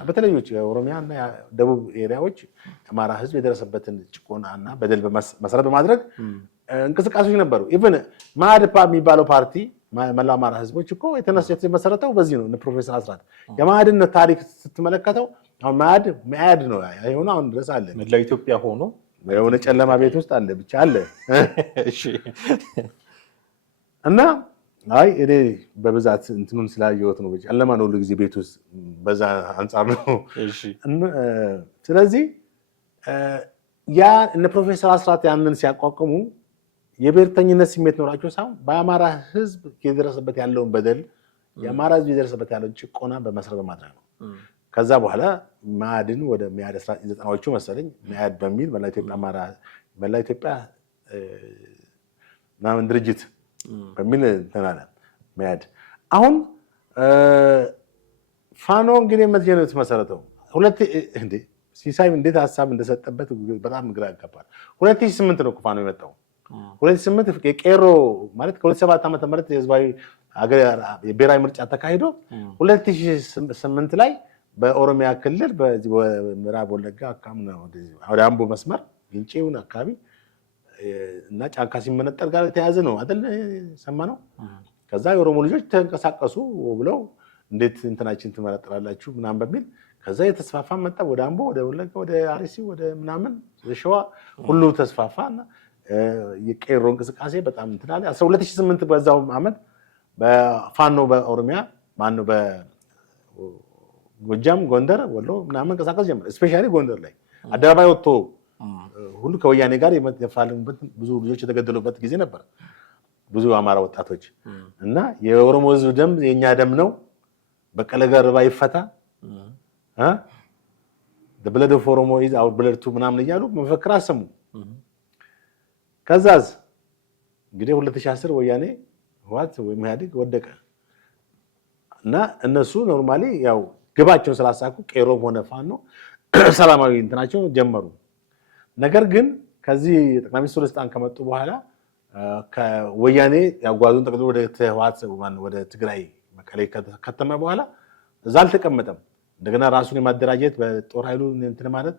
በተለያዩ የኦሮሚያ እና ደቡብ ኤሪያዎች አማራ ህዝብ የደረሰበትን ጭቆናና በደል መሰረት በማድረግ እንቅስቃሴዎች ነበሩ። ኢቭን ማዕድፓ የሚባለው ፓርቲ መላው አማራ ህዝቦች እኮ የተመሰረተው በዚህ ነው። ፕሮፌሰር አስራት የማዕድን ታሪክ ስትመለከተው አሁን ማዕድ ነው የሆነው አሁን ድረስ አለ። መላው ኢትዮጵያ ሆኖ የሆነ ጨለማ ቤት ውስጥ አለ ብቻ አለ። እሺ እና አይ እኔ በብዛት እንትኑን ስላየሁት ነው። ጨለማ ነው ሁሉ ጊዜ ቤት ውስጥ በዛ አንጻር ነው። እሺ ስለዚህ ያ እነ ፕሮፌሰር አስራት ያንን ሲያቋቁሙ የብሔርተኝነት ስሜት ኖራቸው ሳይሆን በአማራ ህዝብ የደረሰበት ያለውን በደል የአማራ ህዝብ የደረሰበት ያለውን ጭቆና በመሰረት በማድረግ ነው። ከዛ በኋላ መኢአድን ወደ መኢአድ 1990ዎቹ መሰለኝ መኢአድ በሚል መላ ኢትዮጵያ ምናምን ድርጅት በሚል ተናለ መኢአድ። አሁን ፋኖ እንግዲህ መቼ ነው የተመሰረተው? ሲሳይ እንዴት ሀሳብ እንደሰጠበት በጣም ግራ ያጋባል። 2008 ነው ፋኖ የመጣው። 2008 የቄሮ ማለት ከ2007 ዓመተ ምህረት የህዝባዊ የብሔራዊ ምርጫ ተካሂዶ 2008 ላይ በኦሮሚያ ክልል በምዕራብ ወለጋ አካባቢ ወደ አምቦ መስመር ግንጪውን አካባቢ እና ጫካ ሲመነጠር ጋር የተያዘ ነው አይደል ሰማነው። ከዛ የኦሮሞ ልጆች ተንቀሳቀሱ ብለው እንዴት እንትናችን ትመረጥራላችሁ ምናምን በሚል ከዛ የተስፋፋ መጣ። ወደ አምቦ፣ ወደ ወለጋ፣ ወደ አርሲ፣ ወደ ምናምን ሸዋ ሁሉ ተስፋፋና የቄሮ እንቅስቃሴ በጣም እንትን አለ። 2008 በዛው ዓመት በፋኖ በኦሮሚያ ማነው በጎጃም፣ ጎንደር፣ ወሎ ምናምን እንቀሳቀስ ጀመረ። ስፔሻሊ ጎንደር ላይ አደባባይ ወጥቶ ሁሉ ከወያኔ ጋር የመፋለሙበት ብዙ ልጆች የተገደሉበት ጊዜ ነበር። ብዙ አማራ ወጣቶች እና የኦሮሞ ህዝብ ደም የኛ ደም ነው፣ በቀለ ገርባ ይፈታ the blood of Oromo is our blood too ምናምን እያሉ መፈክር አሰሙ። ከዛዝ እንግዲህ 2010 ወያኔ ህወሓት ወይም ኢህአዴግ ወደቀ እና እነሱ ኖርማሊ ያው ግባቸውን ስላሳኩ ቄሮም ሆነ ፋኖ ሰላማዊ እንትናቸው ጀመሩ። ነገር ግን ከዚህ ጠቅላይ ሚኒስትሩ ስልጣን ከመጡ በኋላ ከወያኔ ያጓዙን ጠቅሎ ወደ ህወሓት ወደ ትግራይ መቀሌ ከተማ በኋላ እዛ አልተቀመጠም። እንደገና ራሱን የማደራጀት በጦር ኃይሉ እንትን ማለት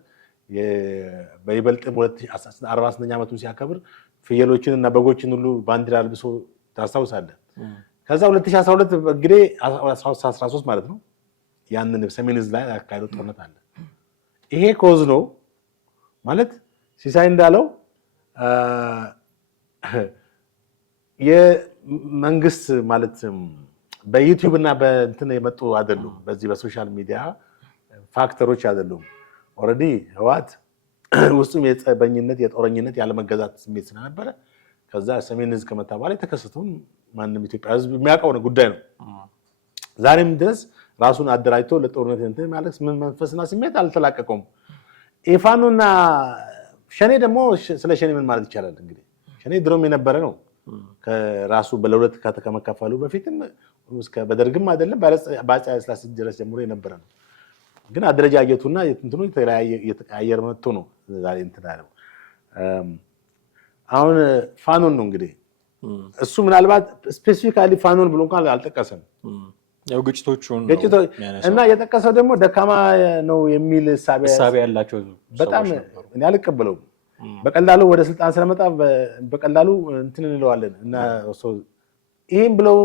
በይበልጥ 2048ኛ ዓመቱን ሲያከብር ፍየሎችን እና በጎችን ሁሉ ባንዲራ አልብሶ ታስታውሳለህ። ከዛ 2012 እንግዲህ 13 ማለት ነው ያንን ሰሜን ዕዝ ላይ ያካሄደው ጦርነት አለ። ይሄ ኮዝ ነው ማለት ሲሳይ እንዳለው የመንግስት ማለት በዩቲዩብ እና በእንትን የመጡ አይደሉም። በዚህ በሶሻል ሚዲያ ፋክተሮች አይደሉም። ኦልሬዲ ህወሓት ውስጡም የጸበኝነት የጦረኝነት ያለመገዛት ስሜት ስለነበረ ከዛ ሰሜን ዕዝ ከመጣ በኋላ የተከሰተውን ማንም ኢትዮጵያ ህዝብ የሚያውቀው ጉዳይ ነው። ዛሬም ድረስ ራሱን አደራጅቶ ለጦርነት እንትን ማለት ምን መንፈስና ስሜት አልተላቀቀውም። ኢፋኑና ሸኔ ደግሞ ስለ ሸኔ ምን ማለት ይቻላል? እንግዲህ ሸኔ ድሮም የነበረ ነው። ከራሱ በለሁለት ከመከፈሉ በፊትም እስከ በደርግም አይደለም በአፄ ኃይለ ሥላሴ ድረስ ጀምሮ የነበረ ነው። ግን አደረጃጀቱና እንትኑ የተቀያየረ መጥቶ ነው ዛሬ እንትን አለው። አሁን ፋኖን ነው እንግዲህ እሱ ምናልባት ስፔሲፊካሊ ፋኖን ብሎ እንኳን አልጠቀሰም። ያው ግጭቶቹን እና የጠቀሰው ደግሞ ደካማ ነው የሚል እሳቤ ያላቸው በጣም እኔ አልቀበለውም። በቀላሉ ወደ ስልጣን ስለመጣ በቀላሉ እንትን እንለዋለን እና ይሄን ብለው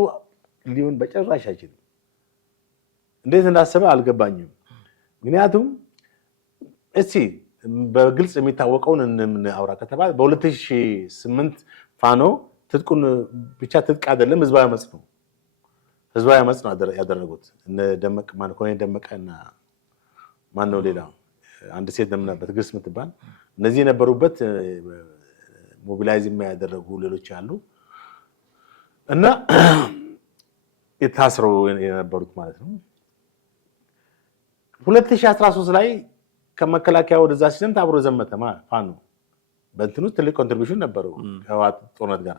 ሊሆን በጭራሽ አይችልም። እንዴት እንዳሰበ አልገባኝም። ምክንያቱም እስቲ በግልጽ የሚታወቀውን አውራ ከተባለ በ2008 ፋኖ ትጥቁን ብቻ ትጥቅ አይደለም ህዝባዊ አመጽ ነው ያደረጉት። እነ ደመቀ ማን ኮኔ ደመቀና ማን ነው ሌላ አንድ ሴት ደምናበት ግስ የምትባል እነዚህ የነበሩበት ሞቢላይዝ የሚያደርጉ ሌሎች አሉ እና የታስረው የነበሩት ማለት ነው። 2013 ላይ ከመከላከያ ወደዛ ሲዘምት አብሮ ዘመተ ፋኖ በእንትኑ ትልቅ ኮንትሪቢዩሽን ነበረው ከህወሓት ጦርነት ጋር።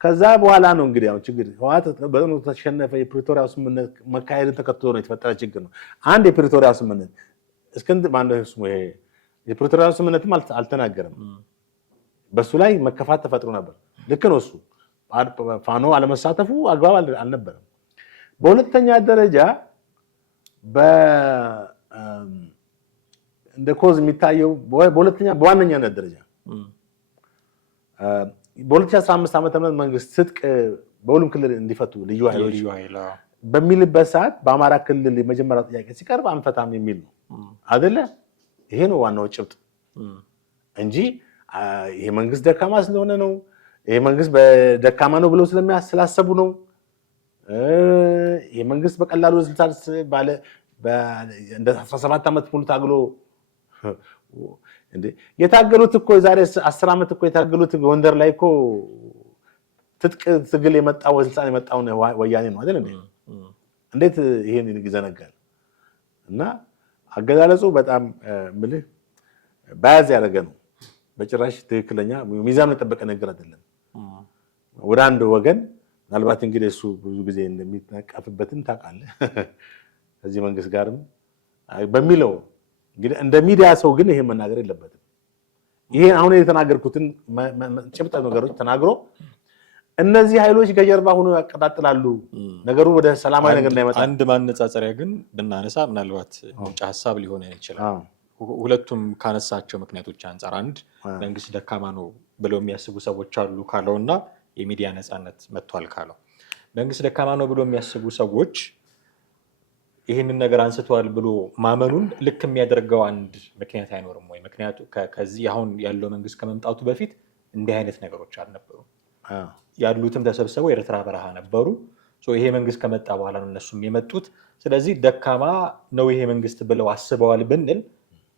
ከዛ በኋላ ነው እንግዲህ አሁን ችግር ህወሓት በጦርነቱ ተሸነፈ። የፕሪቶሪያው ስምምነት መካሄድን ተከትሎ ነው የተፈጠረ ችግር ነው። አንድ የፕሪቶሪያው ስምምነት እስክንድር ማነው ስሙ ይሄ የፕሪቶሪያው ስምምነትም አልተናገረም። በሱ ላይ መከፋት ተፈጥሮ ነበር። ልክ ነው። እሱ ፋኖ አለመሳተፉ አግባብ አልነበረም። በሁለተኛ ደረጃ እንደ ኮዝ የሚታየው በዋነኛነት ደረጃ በ2015 ዓ.ም መንግስት ትጥቅ በሁሉም ክልል እንዲፈቱ ልዩ ኃይሎች በሚልበት ሰዓት በአማራ ክልል የመጀመሪያው ጥያቄ ሲቀርብ አንፈታም የሚል ነው አይደለ? ይሄ ነው ዋናው ጭብጥ እንጂ ይሄ መንግስት ደካማ ስለሆነ ነው፣ ይሄ መንግስት በደካማ ነው ብለው ስላሰቡ ነው። ይሄ መንግስት በቀላሉ ስልጣን ባለ እንደ 17 ዓመት ሙሉ ታግሎ እንዴ የታገሉት እኮ የዛሬ 10 ዓመት እኮ የታገሉት ጎንደር ላይ እኮ ትጥቅ ትግል የመጣው ስልጣን የመጣው ወያኔ ነው አይደል እንዴ? እንዴት ይሄን ይዘነጋል? እና አገላለጹ በጣም ምልህ ባያዝ ያደረገ ነው። በጭራሽ ትክክለኛ ሚዛን የጠበቀ ነገር አይደለም። ወደ አንድ ወገን ምናልባት እንግዲህ እሱ ብዙ ጊዜ እንደሚተቃፍበትን ታውቃለህ ከዚህ መንግስት ጋርም በሚለው እንግዲህ እንደ ሚዲያ ሰው ግን ይሄን መናገር የለበትም። ይሄ አሁን የተናገርኩትን ጭብጥ ነገሮች ተናግሮ እነዚህ ኃይሎች ከጀርባ ሆኖ ያቀጣጥላሉ ነገሩ ወደ ሰላማዊ ነገር እንዳይመጣ አንድ ማነጻጸሪያ ግን ብናነሳ ምናልባት ውጭ ሀሳብ ሊሆን ይችላል። ሁለቱም ካነሳቸው ምክንያቶች አንፃር አንድ መንግስት ደካማ ነው ብለው የሚያስቡ ሰዎች አሉ ካለውና የሚዲያ ነፃነት መጥቷል ካለው መንግስት ደካማ ነው ብሎ የሚያስቡ ሰዎች ይህንን ነገር አንስተዋል ብሎ ማመኑን ልክ የሚያደርገው አንድ ምክንያት አይኖርም ወይ? ምክንያቱ ከዚህ አሁን ያለው መንግስት ከመምጣቱ በፊት እንዲህ አይነት ነገሮች አልነበሩም። ያሉትም ተሰብስበው የኤርትራ በረሃ ነበሩ። ይሄ መንግስት ከመጣ በኋላ ነው እነሱም የመጡት። ስለዚህ ደካማ ነው ይሄ መንግስት ብለው አስበዋል ብንል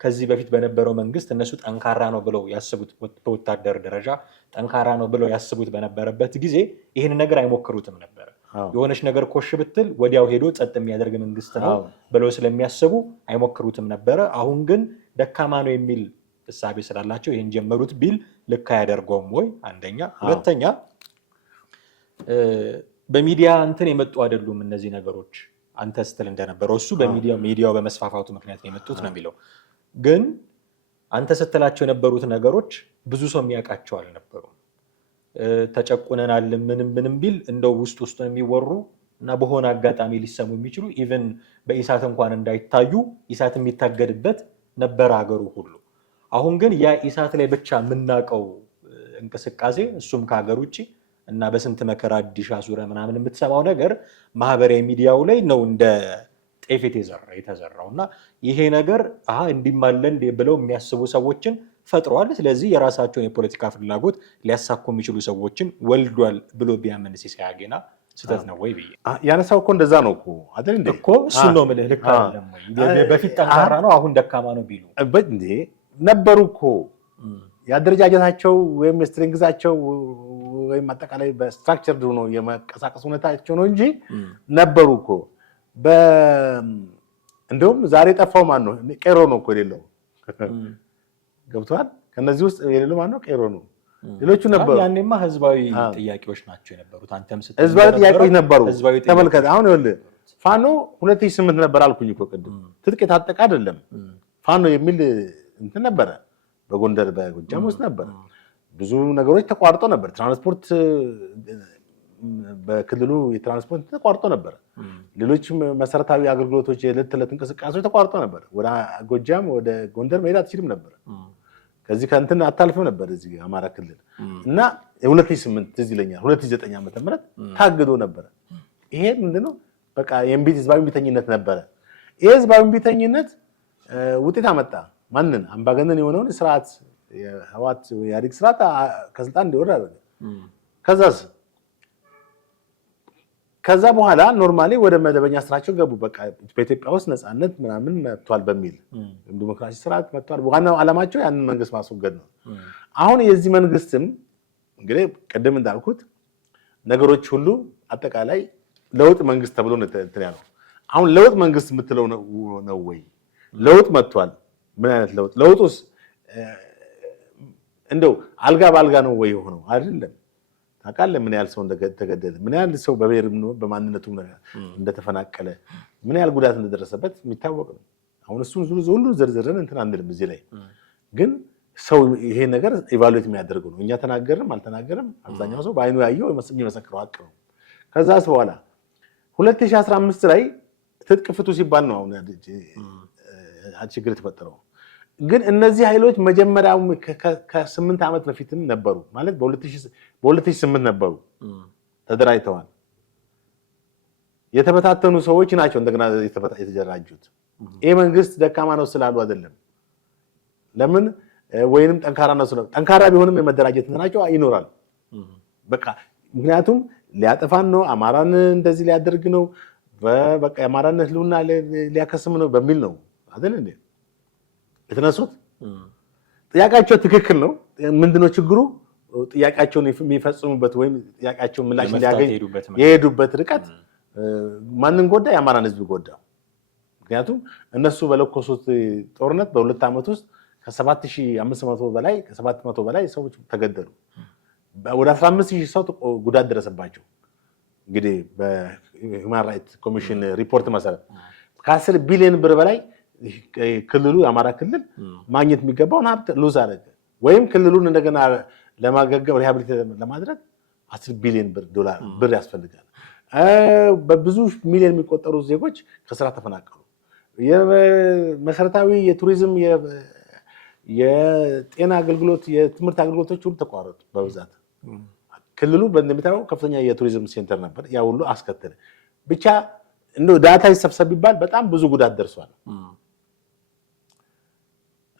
ከዚህ በፊት በነበረው መንግስት እነሱ ጠንካራ ነው ብለው ያስቡት በወታደር ደረጃ ጠንካራ ነው ብለው ያስቡት በነበረበት ጊዜ ይህን ነገር አይሞክሩትም ነበር። የሆነች ነገር ኮሽ ብትል ወዲያው ሄዶ ጸጥ የሚያደርግ መንግስት ነው ብለው ስለሚያስቡ አይሞክሩትም ነበረ። አሁን ግን ደካማ ነው የሚል እሳቤ ስላላቸው ይህን ጀመሩት ቢል ልክ አያደርገውም ወይ? አንደኛ። ሁለተኛ በሚዲያ እንትን የመጡ አይደሉም እነዚህ ነገሮች። አንተ ስትል እንደነበረው እሱ በሚዲያው በመስፋፋቱ ምክንያት ነው የመጡት ነው የሚለው። ግን አንተ ስትላቸው የነበሩት ነገሮች ብዙ ሰው የሚያውቃቸው አልነበሩም። ተጨቁነናል ምንም ቢል እንደው ውስጡን የሚወሩ እና በሆነ አጋጣሚ ሊሰሙ የሚችሉ ኢቨን በኢሳት እንኳን እንዳይታዩ ኢሳት የሚታገድበት ነበር ሀገሩ ሁሉ። አሁን ግን ያ ኢሳት ላይ ብቻ የምናውቀው እንቅስቃሴ እሱም ከሀገር ውጭ እና በስንት መከራ አዲሻ ዙሪያ ምናምን የምትሰማው ነገር ማህበራዊ ሚዲያው ላይ ነው እንደ ጤፍ የተዘራው እና ይሄ ነገር እንዲማለን ብለው የሚያስቡ ሰዎችን ፈጥሯል። ስለዚህ የራሳቸውን የፖለቲካ ፍላጎት ሊያሳኩ የሚችሉ ሰዎችን ወልዷል ብሎ ቢያምን ሲሳያጌና ስህተት ነው ወይ ብዬ ያነሳው እኮ እንደዛ ነው እኮ አይደል እንዴ? እኮ እሱ ነው የምልህ። ልክ አይደለም ወይ? በፊት ጠንካራ ነው አሁን ደካማ ነው ቢሉ እንዴ ነበሩ እኮ የአደረጃጀታቸው ወይም የስትሪንግዛቸው ወይም አጠቃላይ በስትራክቸር ሆኖ የመቀሳቀስ ሁኔታቸው ነው እንጂ ነበሩ እኮ። እንደውም ዛሬ ጠፋው ማን ነው? ቄሮ ነው እኮ የሌለው። ገብቷል? ከነዚህ ውስጥ የሌለው ማን ነው? ቄሮ ነው። ሌሎቹ ነበሩ። ያኔማ ህዝባዊ ጥያቄዎች ናቸው የነበሩት። አንተም ስትል ህዝባዊ ጥያቄዎች ነበሩ። ተመልከት። አሁን ይኸውልህ ፋኖ 2008 ነበር አልኩኝ እኮ ቅድም። ትጥቅ የታጠቀ አይደለም ፋኖ የሚል እንትን ነበረ። በጎንደር በጎጃም ውስጥ ነበር። ብዙ ነገሮች ተቋርጦ ነበር። ትራንስፖርት በክልሉ የትራንስፖርት ተቋርጦ ነበር። ሌሎች መሰረታዊ አገልግሎቶች የዕለት ተዕለት እንቅስቃሴዎች ተቋርጦ ነበር። ወደ ጎጃም ወደ ጎንደር መሄድ አትችልም ነበር። ከዚህ ከእንትን አታልፍም ነበር እዚህ አማራ ክልል እና 2008 ትዝ ይለኛል 2009 ዓ.ም ታግዶ ነበር። ይሄ ምንድነው? በቃ ህዝባዊ እምቢተኝነት ነበረ። ይሄ ህዝባዊ እምቢተኝነት ውጤት አመጣ። ማንን? አምባገነን የሆነውን ስርዓት የህወሓት የኢህአዴግ ስርዓት ከስልጣን እንዲወርድ አደረገ። ከዛ በኋላ ኖርማሊ ወደ መደበኛ ስራቸው ገቡ። በቃ በኢትዮጵያ ውስጥ ነፃነት ምናምን መጥቷል በሚል ዲሞክራሲ ስርዓት መጥቷል። ዋናው ዓላማቸው ያንን መንግስት ማስወገድ ነው። አሁን የዚህ መንግስትም እንግዲህ ቅድም እንዳልኩት ነገሮች ሁሉ አጠቃላይ ለውጥ መንግስት ተብሎ እንትን ያለው አሁን ለውጥ መንግስት የምትለው ነው ወይ? ለውጥ መጥቷል። ምን አይነት ለውጥ? ለውጡስ እንደው አልጋ ባልጋ ነው ወይ የሆነው? አይደለም። ታውቃለህ ምን ያህል ሰው እንደተገደለ፣ ምን ያህል ሰው በብሔር በማንነቱ እንደተፈናቀለ፣ ምን ያህል ጉዳት እንደደረሰበት የሚታወቅ ነው። አሁን እሱን ሁሉ ዝርዝርን እንትን አንልም እዚህ ላይ ግን ሰው ይሄ ነገር ኢቫሉዌት የሚያደርገው ነው። እኛ ተናገርንም አልተናገርም አብዛኛው ሰው በአይኑ ያየው የሚመሰክረው ሀቅ ነው። ከዛስ በኋላ 2015 ላይ ትጥቅ ፍቱ ሲባል ነው አሁን ችግር የተፈጠረው። ግን እነዚህ ኃይሎች መጀመሪያው ከ8 ዓመት በፊትም ነበሩ ማለት በ2008 ነበሩ፣ ተደራጅተዋል። የተበታተኑ ሰዎች ናቸው እንደገና የተደራጁት። ይሄ መንግስት ደካማ ነው ስላሉ አይደለም። ለምን ወይንም ጠንካራ ነው ስላሉ፣ ጠንካራ ቢሆንም የመደራጀት እንትናቸው ይኖራል። በቃ ምክንያቱም ሊያጠፋን ነው፣ አማራን እንደዚህ ሊያደርግ ነው፣ በቃ የአማራን ህልውና ሊያከስም ነው በሚል ነው አይደል እንዴ የተነሱት። ጥያቄያቸው ትክክል ነው። ምንድነው ችግሩ? ጥያቄያቸውን የሚፈጽሙበት ወይም ጥያቄያቸውን ምላሽ ሊያገኝ የሄዱበት ርቀት ማንን ጎዳ? የአማራን ህዝብ ጎዳ። ምክንያቱም እነሱ በለኮሱት ጦርነት በ2 ዓመት ውስጥ ከ7500 በላይ ከ700 በላይ ሰዎች ተገደሉ። ወደ 15000 ሰው ጉዳት ደረሰባቸው። እንግዲህ በሂውማን ራይትስ ኮሚሽን ሪፖርት መሰረት ከ10 ቢሊዮን ብር በላይ ክልሉ የአማራ ክልል ማግኘት የሚገባውን ሀብት ሉዝ አደረገ። ወይም ክልሉን እንደገና ለማገገም ሪሃቢሊቴት ለማድረግ 10 ቢሊዮን ብር ያስፈልጋል። በብዙ ሚሊዮን የሚቆጠሩ ዜጎች ከስራ ተፈናቀሉ። የመሰረታዊ የቱሪዝም የጤና አገልግሎት የትምህርት አገልግሎቶች ሁሉ ተቋረጡ በብዛት። ክልሉ እንደሚታወቀው ከፍተኛ የቱሪዝም ሴንተር ነበር። ያ ሁሉ አስከተለ። ብቻ እንደው ዳታ ይሰብሰብ ቢባል በጣም ብዙ ጉዳት ደርሷል።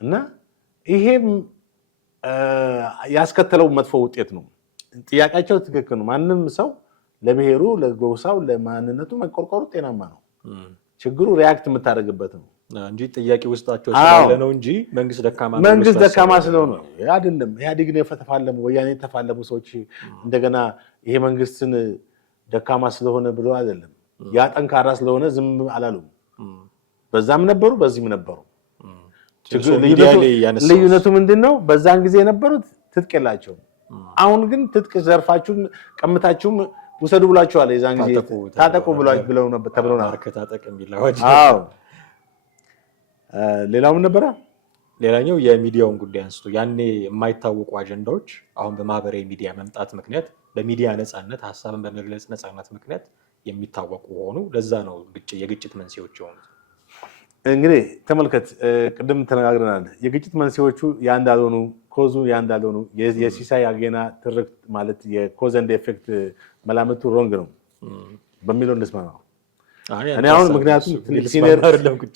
እና ይሄም ያስከተለው መጥፎ ውጤት ነው። ጥያቄያቸው ትክክል ነው። ማንም ሰው ለብሔሩ ለጎሳው ለማንነቱ መቆርቆሩ ጤናማ ነው። ችግሩ ሪያክት የምታደርግበት ነው እንጂ ጥያቄ ውስጣቸው ስላለ ነው እንጂ መንግስት ደካማ ስለሆነ አይደለም። ኢህአዴግ ነው የተፋለሙ ወያኔ የተፋለሙ ሰዎች እንደገና ይሄ መንግስትን ደካማ ስለሆነ ብሎ አይደለም። ያ ጠንካራ ስለሆነ ዝም አላሉም። በዛም ነበሩ በዚህም ነበሩ። ልዩነቱ ምንድነው? በዛን ጊዜ የነበሩት ትጥቅ የላቸውም። አሁን ግን ትጥቅ ዘርፋችሁን ቀምታችሁም ውሰዱ ብላችኋል። የዛን ጊዜ ታጠቁ ብለው ነበር ተብሎ ነበር። አዎ ሌላው ምን ነበረ? ሌላኛው የሚዲያውን ጉዳይ አንስቶ ያኔ የማይታወቁ አጀንዳዎች አሁን በማህበራዊ ሚዲያ መምጣት ምክንያት በሚዲያ ነፃነት ሀሳብን በመግለጽ ነፃነት ምክንያት የሚታወቁ ሆኑ። ለዛ ነው የግጭት መንስኤዎች የሆኑት። እንግዲህ ተመልከት፣ ቅድም ተነጋግረናል። የግጭት መንስኤዎቹ ያንዳልሆኑ ኮዙ ያንዳልሆኑ የሲሳይ አጌና ትርክት ማለት የኮዝ ኤንድ ኤፌክት መላምቱ ሮንግ ነው በሚለው እንስማማ። እኔ አሁን ምክንያቱም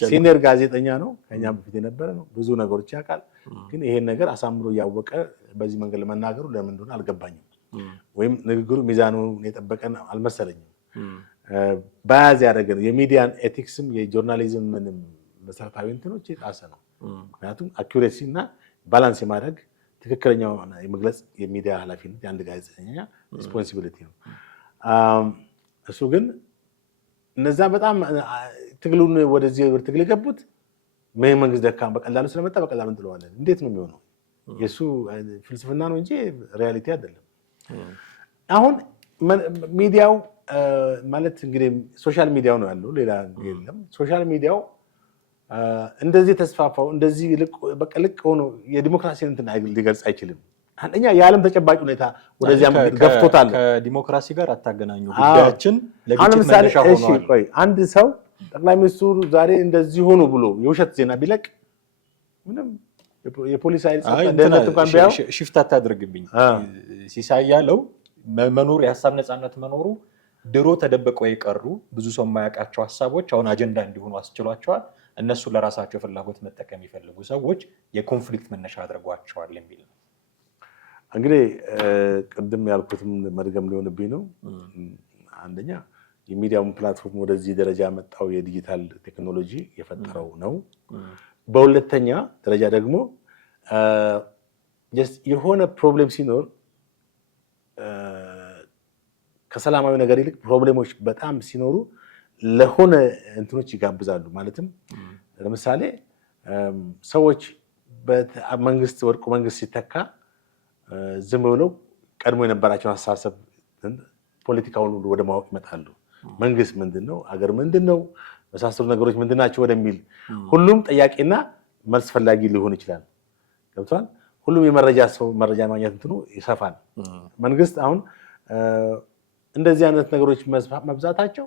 ሲኒየር ጋዜጠኛ ነው፣ ከኛም በፊት የነበረ ነው፣ ብዙ ነገሮች ያውቃል። ግን ይሄን ነገር አሳምሮ እያወቀ በዚህ መንገድ መናገሩ ለምን እንደሆነ አልገባኝም። ወይም ንግግሩ ሚዛኑን የጠበቀን አልመሰለኝም። ባያዝ ያደረገ ነው። የሚዲያን ኤቲክስም የጆርናሊዝም ምንም መሰረታዊ እንትኖች የጣሰ ነው። ምክንያቱም አኩሬሲ እና ባላንስ የማድረግ ትክክለኛው የመግለጽ የሚዲያ ኃላፊነት የአንድ ጋዜጠኛ ሪስፖንሲቢሊቲ ነው። እሱ ግን እነዛ በጣም ትግሉን ወደዚህ ትግል የገቡት መንግስት ደካማ በቀላሉ ስለመጣ በቀላሉ እንጥለዋለን። እንዴት ነው የሚሆነው? የእሱ ፍልስፍና ነው እንጂ ሪያሊቲ አይደለም። አሁን ሚዲያው ማለት እንግዲህ ሶሻል ሚዲያው ነው ያለው፣ ሌላ የለም። ሶሻል ሚዲያው እንደዚህ ተስፋፋው እንደዚህ ልቅ ሆኖ የዲሞክራሲን እንትን ሊገልጽ አይችልም። አንደኛ የዓለም ተጨባጭ ሁኔታ ወደዚያም ገፍቶታል። ከዲሞክራሲ ጋር አታገናኙ። ጉዳያችን ለግጭት መነሻ ሆኗል። ቆይ አንድ ሰው ጠቅላይ ሚኒስትሩ ዛሬ እንደዚህ ሆኑ ብሎ የውሸት ዜና ቢለቅ ምንም የፖሊስ ኃይል ደህንነት እንኳን ቢያው ሽፍት አታድርግብኝ። ሲሳይ ያለው መኖሩ የሀሳብ ነፃነት መኖሩ ድሮ ተደብቀው የቀሩ ብዙ ሰው የማያውቃቸው ሀሳቦች አሁን አጀንዳ እንዲሆኑ አስችሏቸዋል። እነሱ ለራሳቸው ፍላጎት መጠቀም የሚፈልጉ ሰዎች የኮንፍሊክት መነሻ አድርጓቸዋል የሚል ነው። እንግዲህ ቅድም ያልኩትም መድገም ሊሆንብኝ ነው። አንደኛ የሚዲያውን ፕላትፎርም ወደዚህ ደረጃ ያመጣው የዲጂታል ቴክኖሎጂ የፈጠረው ነው። በሁለተኛ ደረጃ ደግሞ የሆነ ፕሮብሌም ሲኖር ከሰላማዊ ነገር ይልቅ ፕሮብሌሞች በጣም ሲኖሩ ለሆነ እንትኖች ይጋብዛሉ። ማለትም ለምሳሌ ሰዎች መንግስት ወድቆ መንግስት ሲተካ ዝም ብለው ቀድሞ የነበራቸውን አስተሳሰብ ፖለቲካውን ወደ ማወቅ ይመጣሉ። መንግስት ምንድነው፣ አገር ምንድነው፣ መሳሰሉ ነገሮች ምንድናቸው ወደሚል ሁሉም ጥያቄና መልስ ፈላጊ ሊሆን ይችላል። ገብቷል። ሁሉም የመረጃ ሰው መረጃ ማግኘት እንትኑ ይሰፋል። መንግስት አሁን እንደዚህ አይነት ነገሮች መብዛታቸው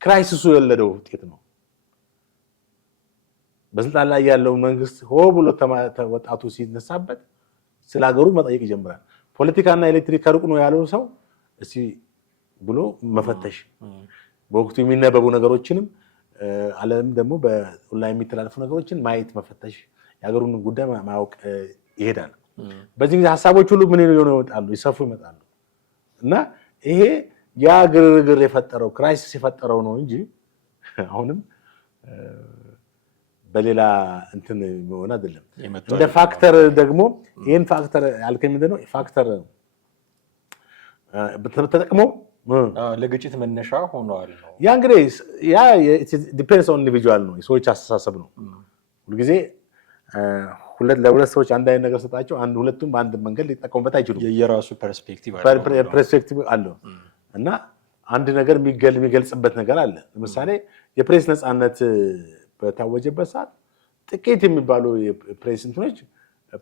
ክራይሲሱ የወለደው ውጤት ነው። በስልጣን ላይ ያለው መንግስት ሆ ብሎ ወጣቱ ሲነሳበት ስለ ሀገሩ መጠየቅ ይጀምራል። ፖለቲካና ኤሌክትሪክ ከሩቅ ነው ያለው ሰው እስቲ ብሎ መፈተሽ፣ በወቅቱ የሚነበቡ ነገሮችንም ዓለም ደግሞ በኦንላይን የሚተላለፉ ነገሮችን ማየት መፈተሽ፣ የሀገሩን ጉዳይ ማወቅ ይሄዳል። በዚህ ጊዜ ሀሳቦች ሁሉ ምን ሊሆኑ ይወጣሉ፣ ይሰፉ ይመጣሉ። እና ይሄ ያ ግርግር የፈጠረው ክራይሲስ የፈጠረው ነው እንጂ አሁንም በሌላ እንትን መሆን አይደለም። እንደ ፋክተር ደግሞ ይሄን ፋክተር ያልከኝ ምንድነው? ፋክተር ተጠቅመው ለግጭት መነሻ ሆኗል ነው። ያ እንግዲህ ያ ዲፔንድስ ኦን ኢንዲቪጁዋል ነው፣ የሰዎች አስተሳሰብ ነው። ሁልጊዜ ለሁለት ሰዎች አንድ አይነት ነገር ሰጣቸው ሁለቱም በአንድ መንገድ ሊጠቀሙበት አይችሉም። የየራሱ ፐርስፔክቲቭ አለው እና አንድ ነገር የሚገልጽበት ነገር አለ። ለምሳሌ የፕሬስ ነፃነት በታወጀበት ሰዓት ጥቂት የሚባሉ የፕሬስ እንትኖች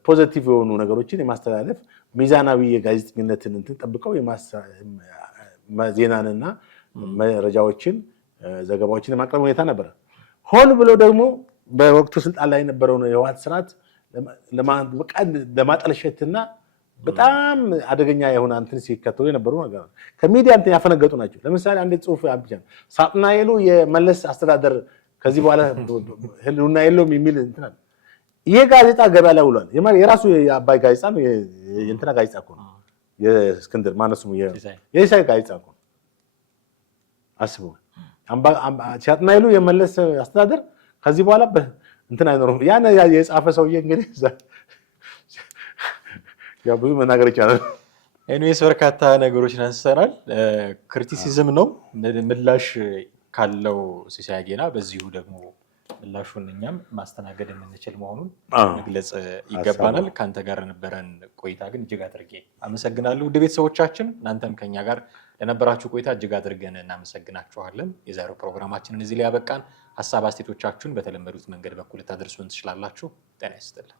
ፖዚቲቭ የሆኑ ነገሮችን የማስተላለፍ ሚዛናዊ የጋዜጠኝነትን እንትን ጠብቀው ዜናንና መረጃዎችን ዘገባዎችን የማቅረብ ሁኔታ ነበረ። ሆን ብሎ ደግሞ በወቅቱ ስልጣን ላይ የነበረው የህወሓት ስርዓት ለማጠልሸትና በጣም አደገኛ የሆነ እንትን ሲከተሉ የነበሩ ነገር ከሚዲያ እንትን ያፈነገጡ ናቸው። ለምሳሌ አንድ ጽሁፍ አብቻ ሳጥናኤሉ የመለስ አስተዳደር ከዚህ በኋላ ህልውና የለውም የሚል እንትን አለ። ይሄ ጋዜጣ ገበያ ላይ ውሏል። የራሱ የአባይ ጋዜጣ ነው። የእንትና ጋዜጣ እኮ ነው። የእስክንድር ማነሱ የኢሳይ ጋዜጣ እኮ አስበው። ሳጥናኤሉ የመለስ አስተዳደር ከዚህ በኋላ እንትን አይኖርም። ያን የጻፈ ሰውዬ እንግዲህ ያ ብዙ መናገር ይቻላል። ኤኒዌይስ በርካታ ነገሮችን አንስተናል። ክሪቲሲዝም ነው ምላሽ ካለው ሲሳይ አጌና በዚሁ ደግሞ ምላሹን እኛም ማስተናገድ የምንችል መሆኑን መግለጽ ይገባናል። ከአንተ ጋር የነበረን ቆይታ ግን እጅግ አድርጌ አመሰግናለሁ። ውድ ቤተሰቦቻችን እናንተም ከኛ ጋር ለነበራችሁ ቆይታ እጅግ አድርገን እናመሰግናችኋለን። የዛሬው ፕሮግራማችንን እዚህ ላይ ያበቃን። ሀሳብ አስተያየቶቻችሁን በተለመዱት መንገድ በኩል ታደርሱን ትችላላችሁ። ጤና ይስጥልን።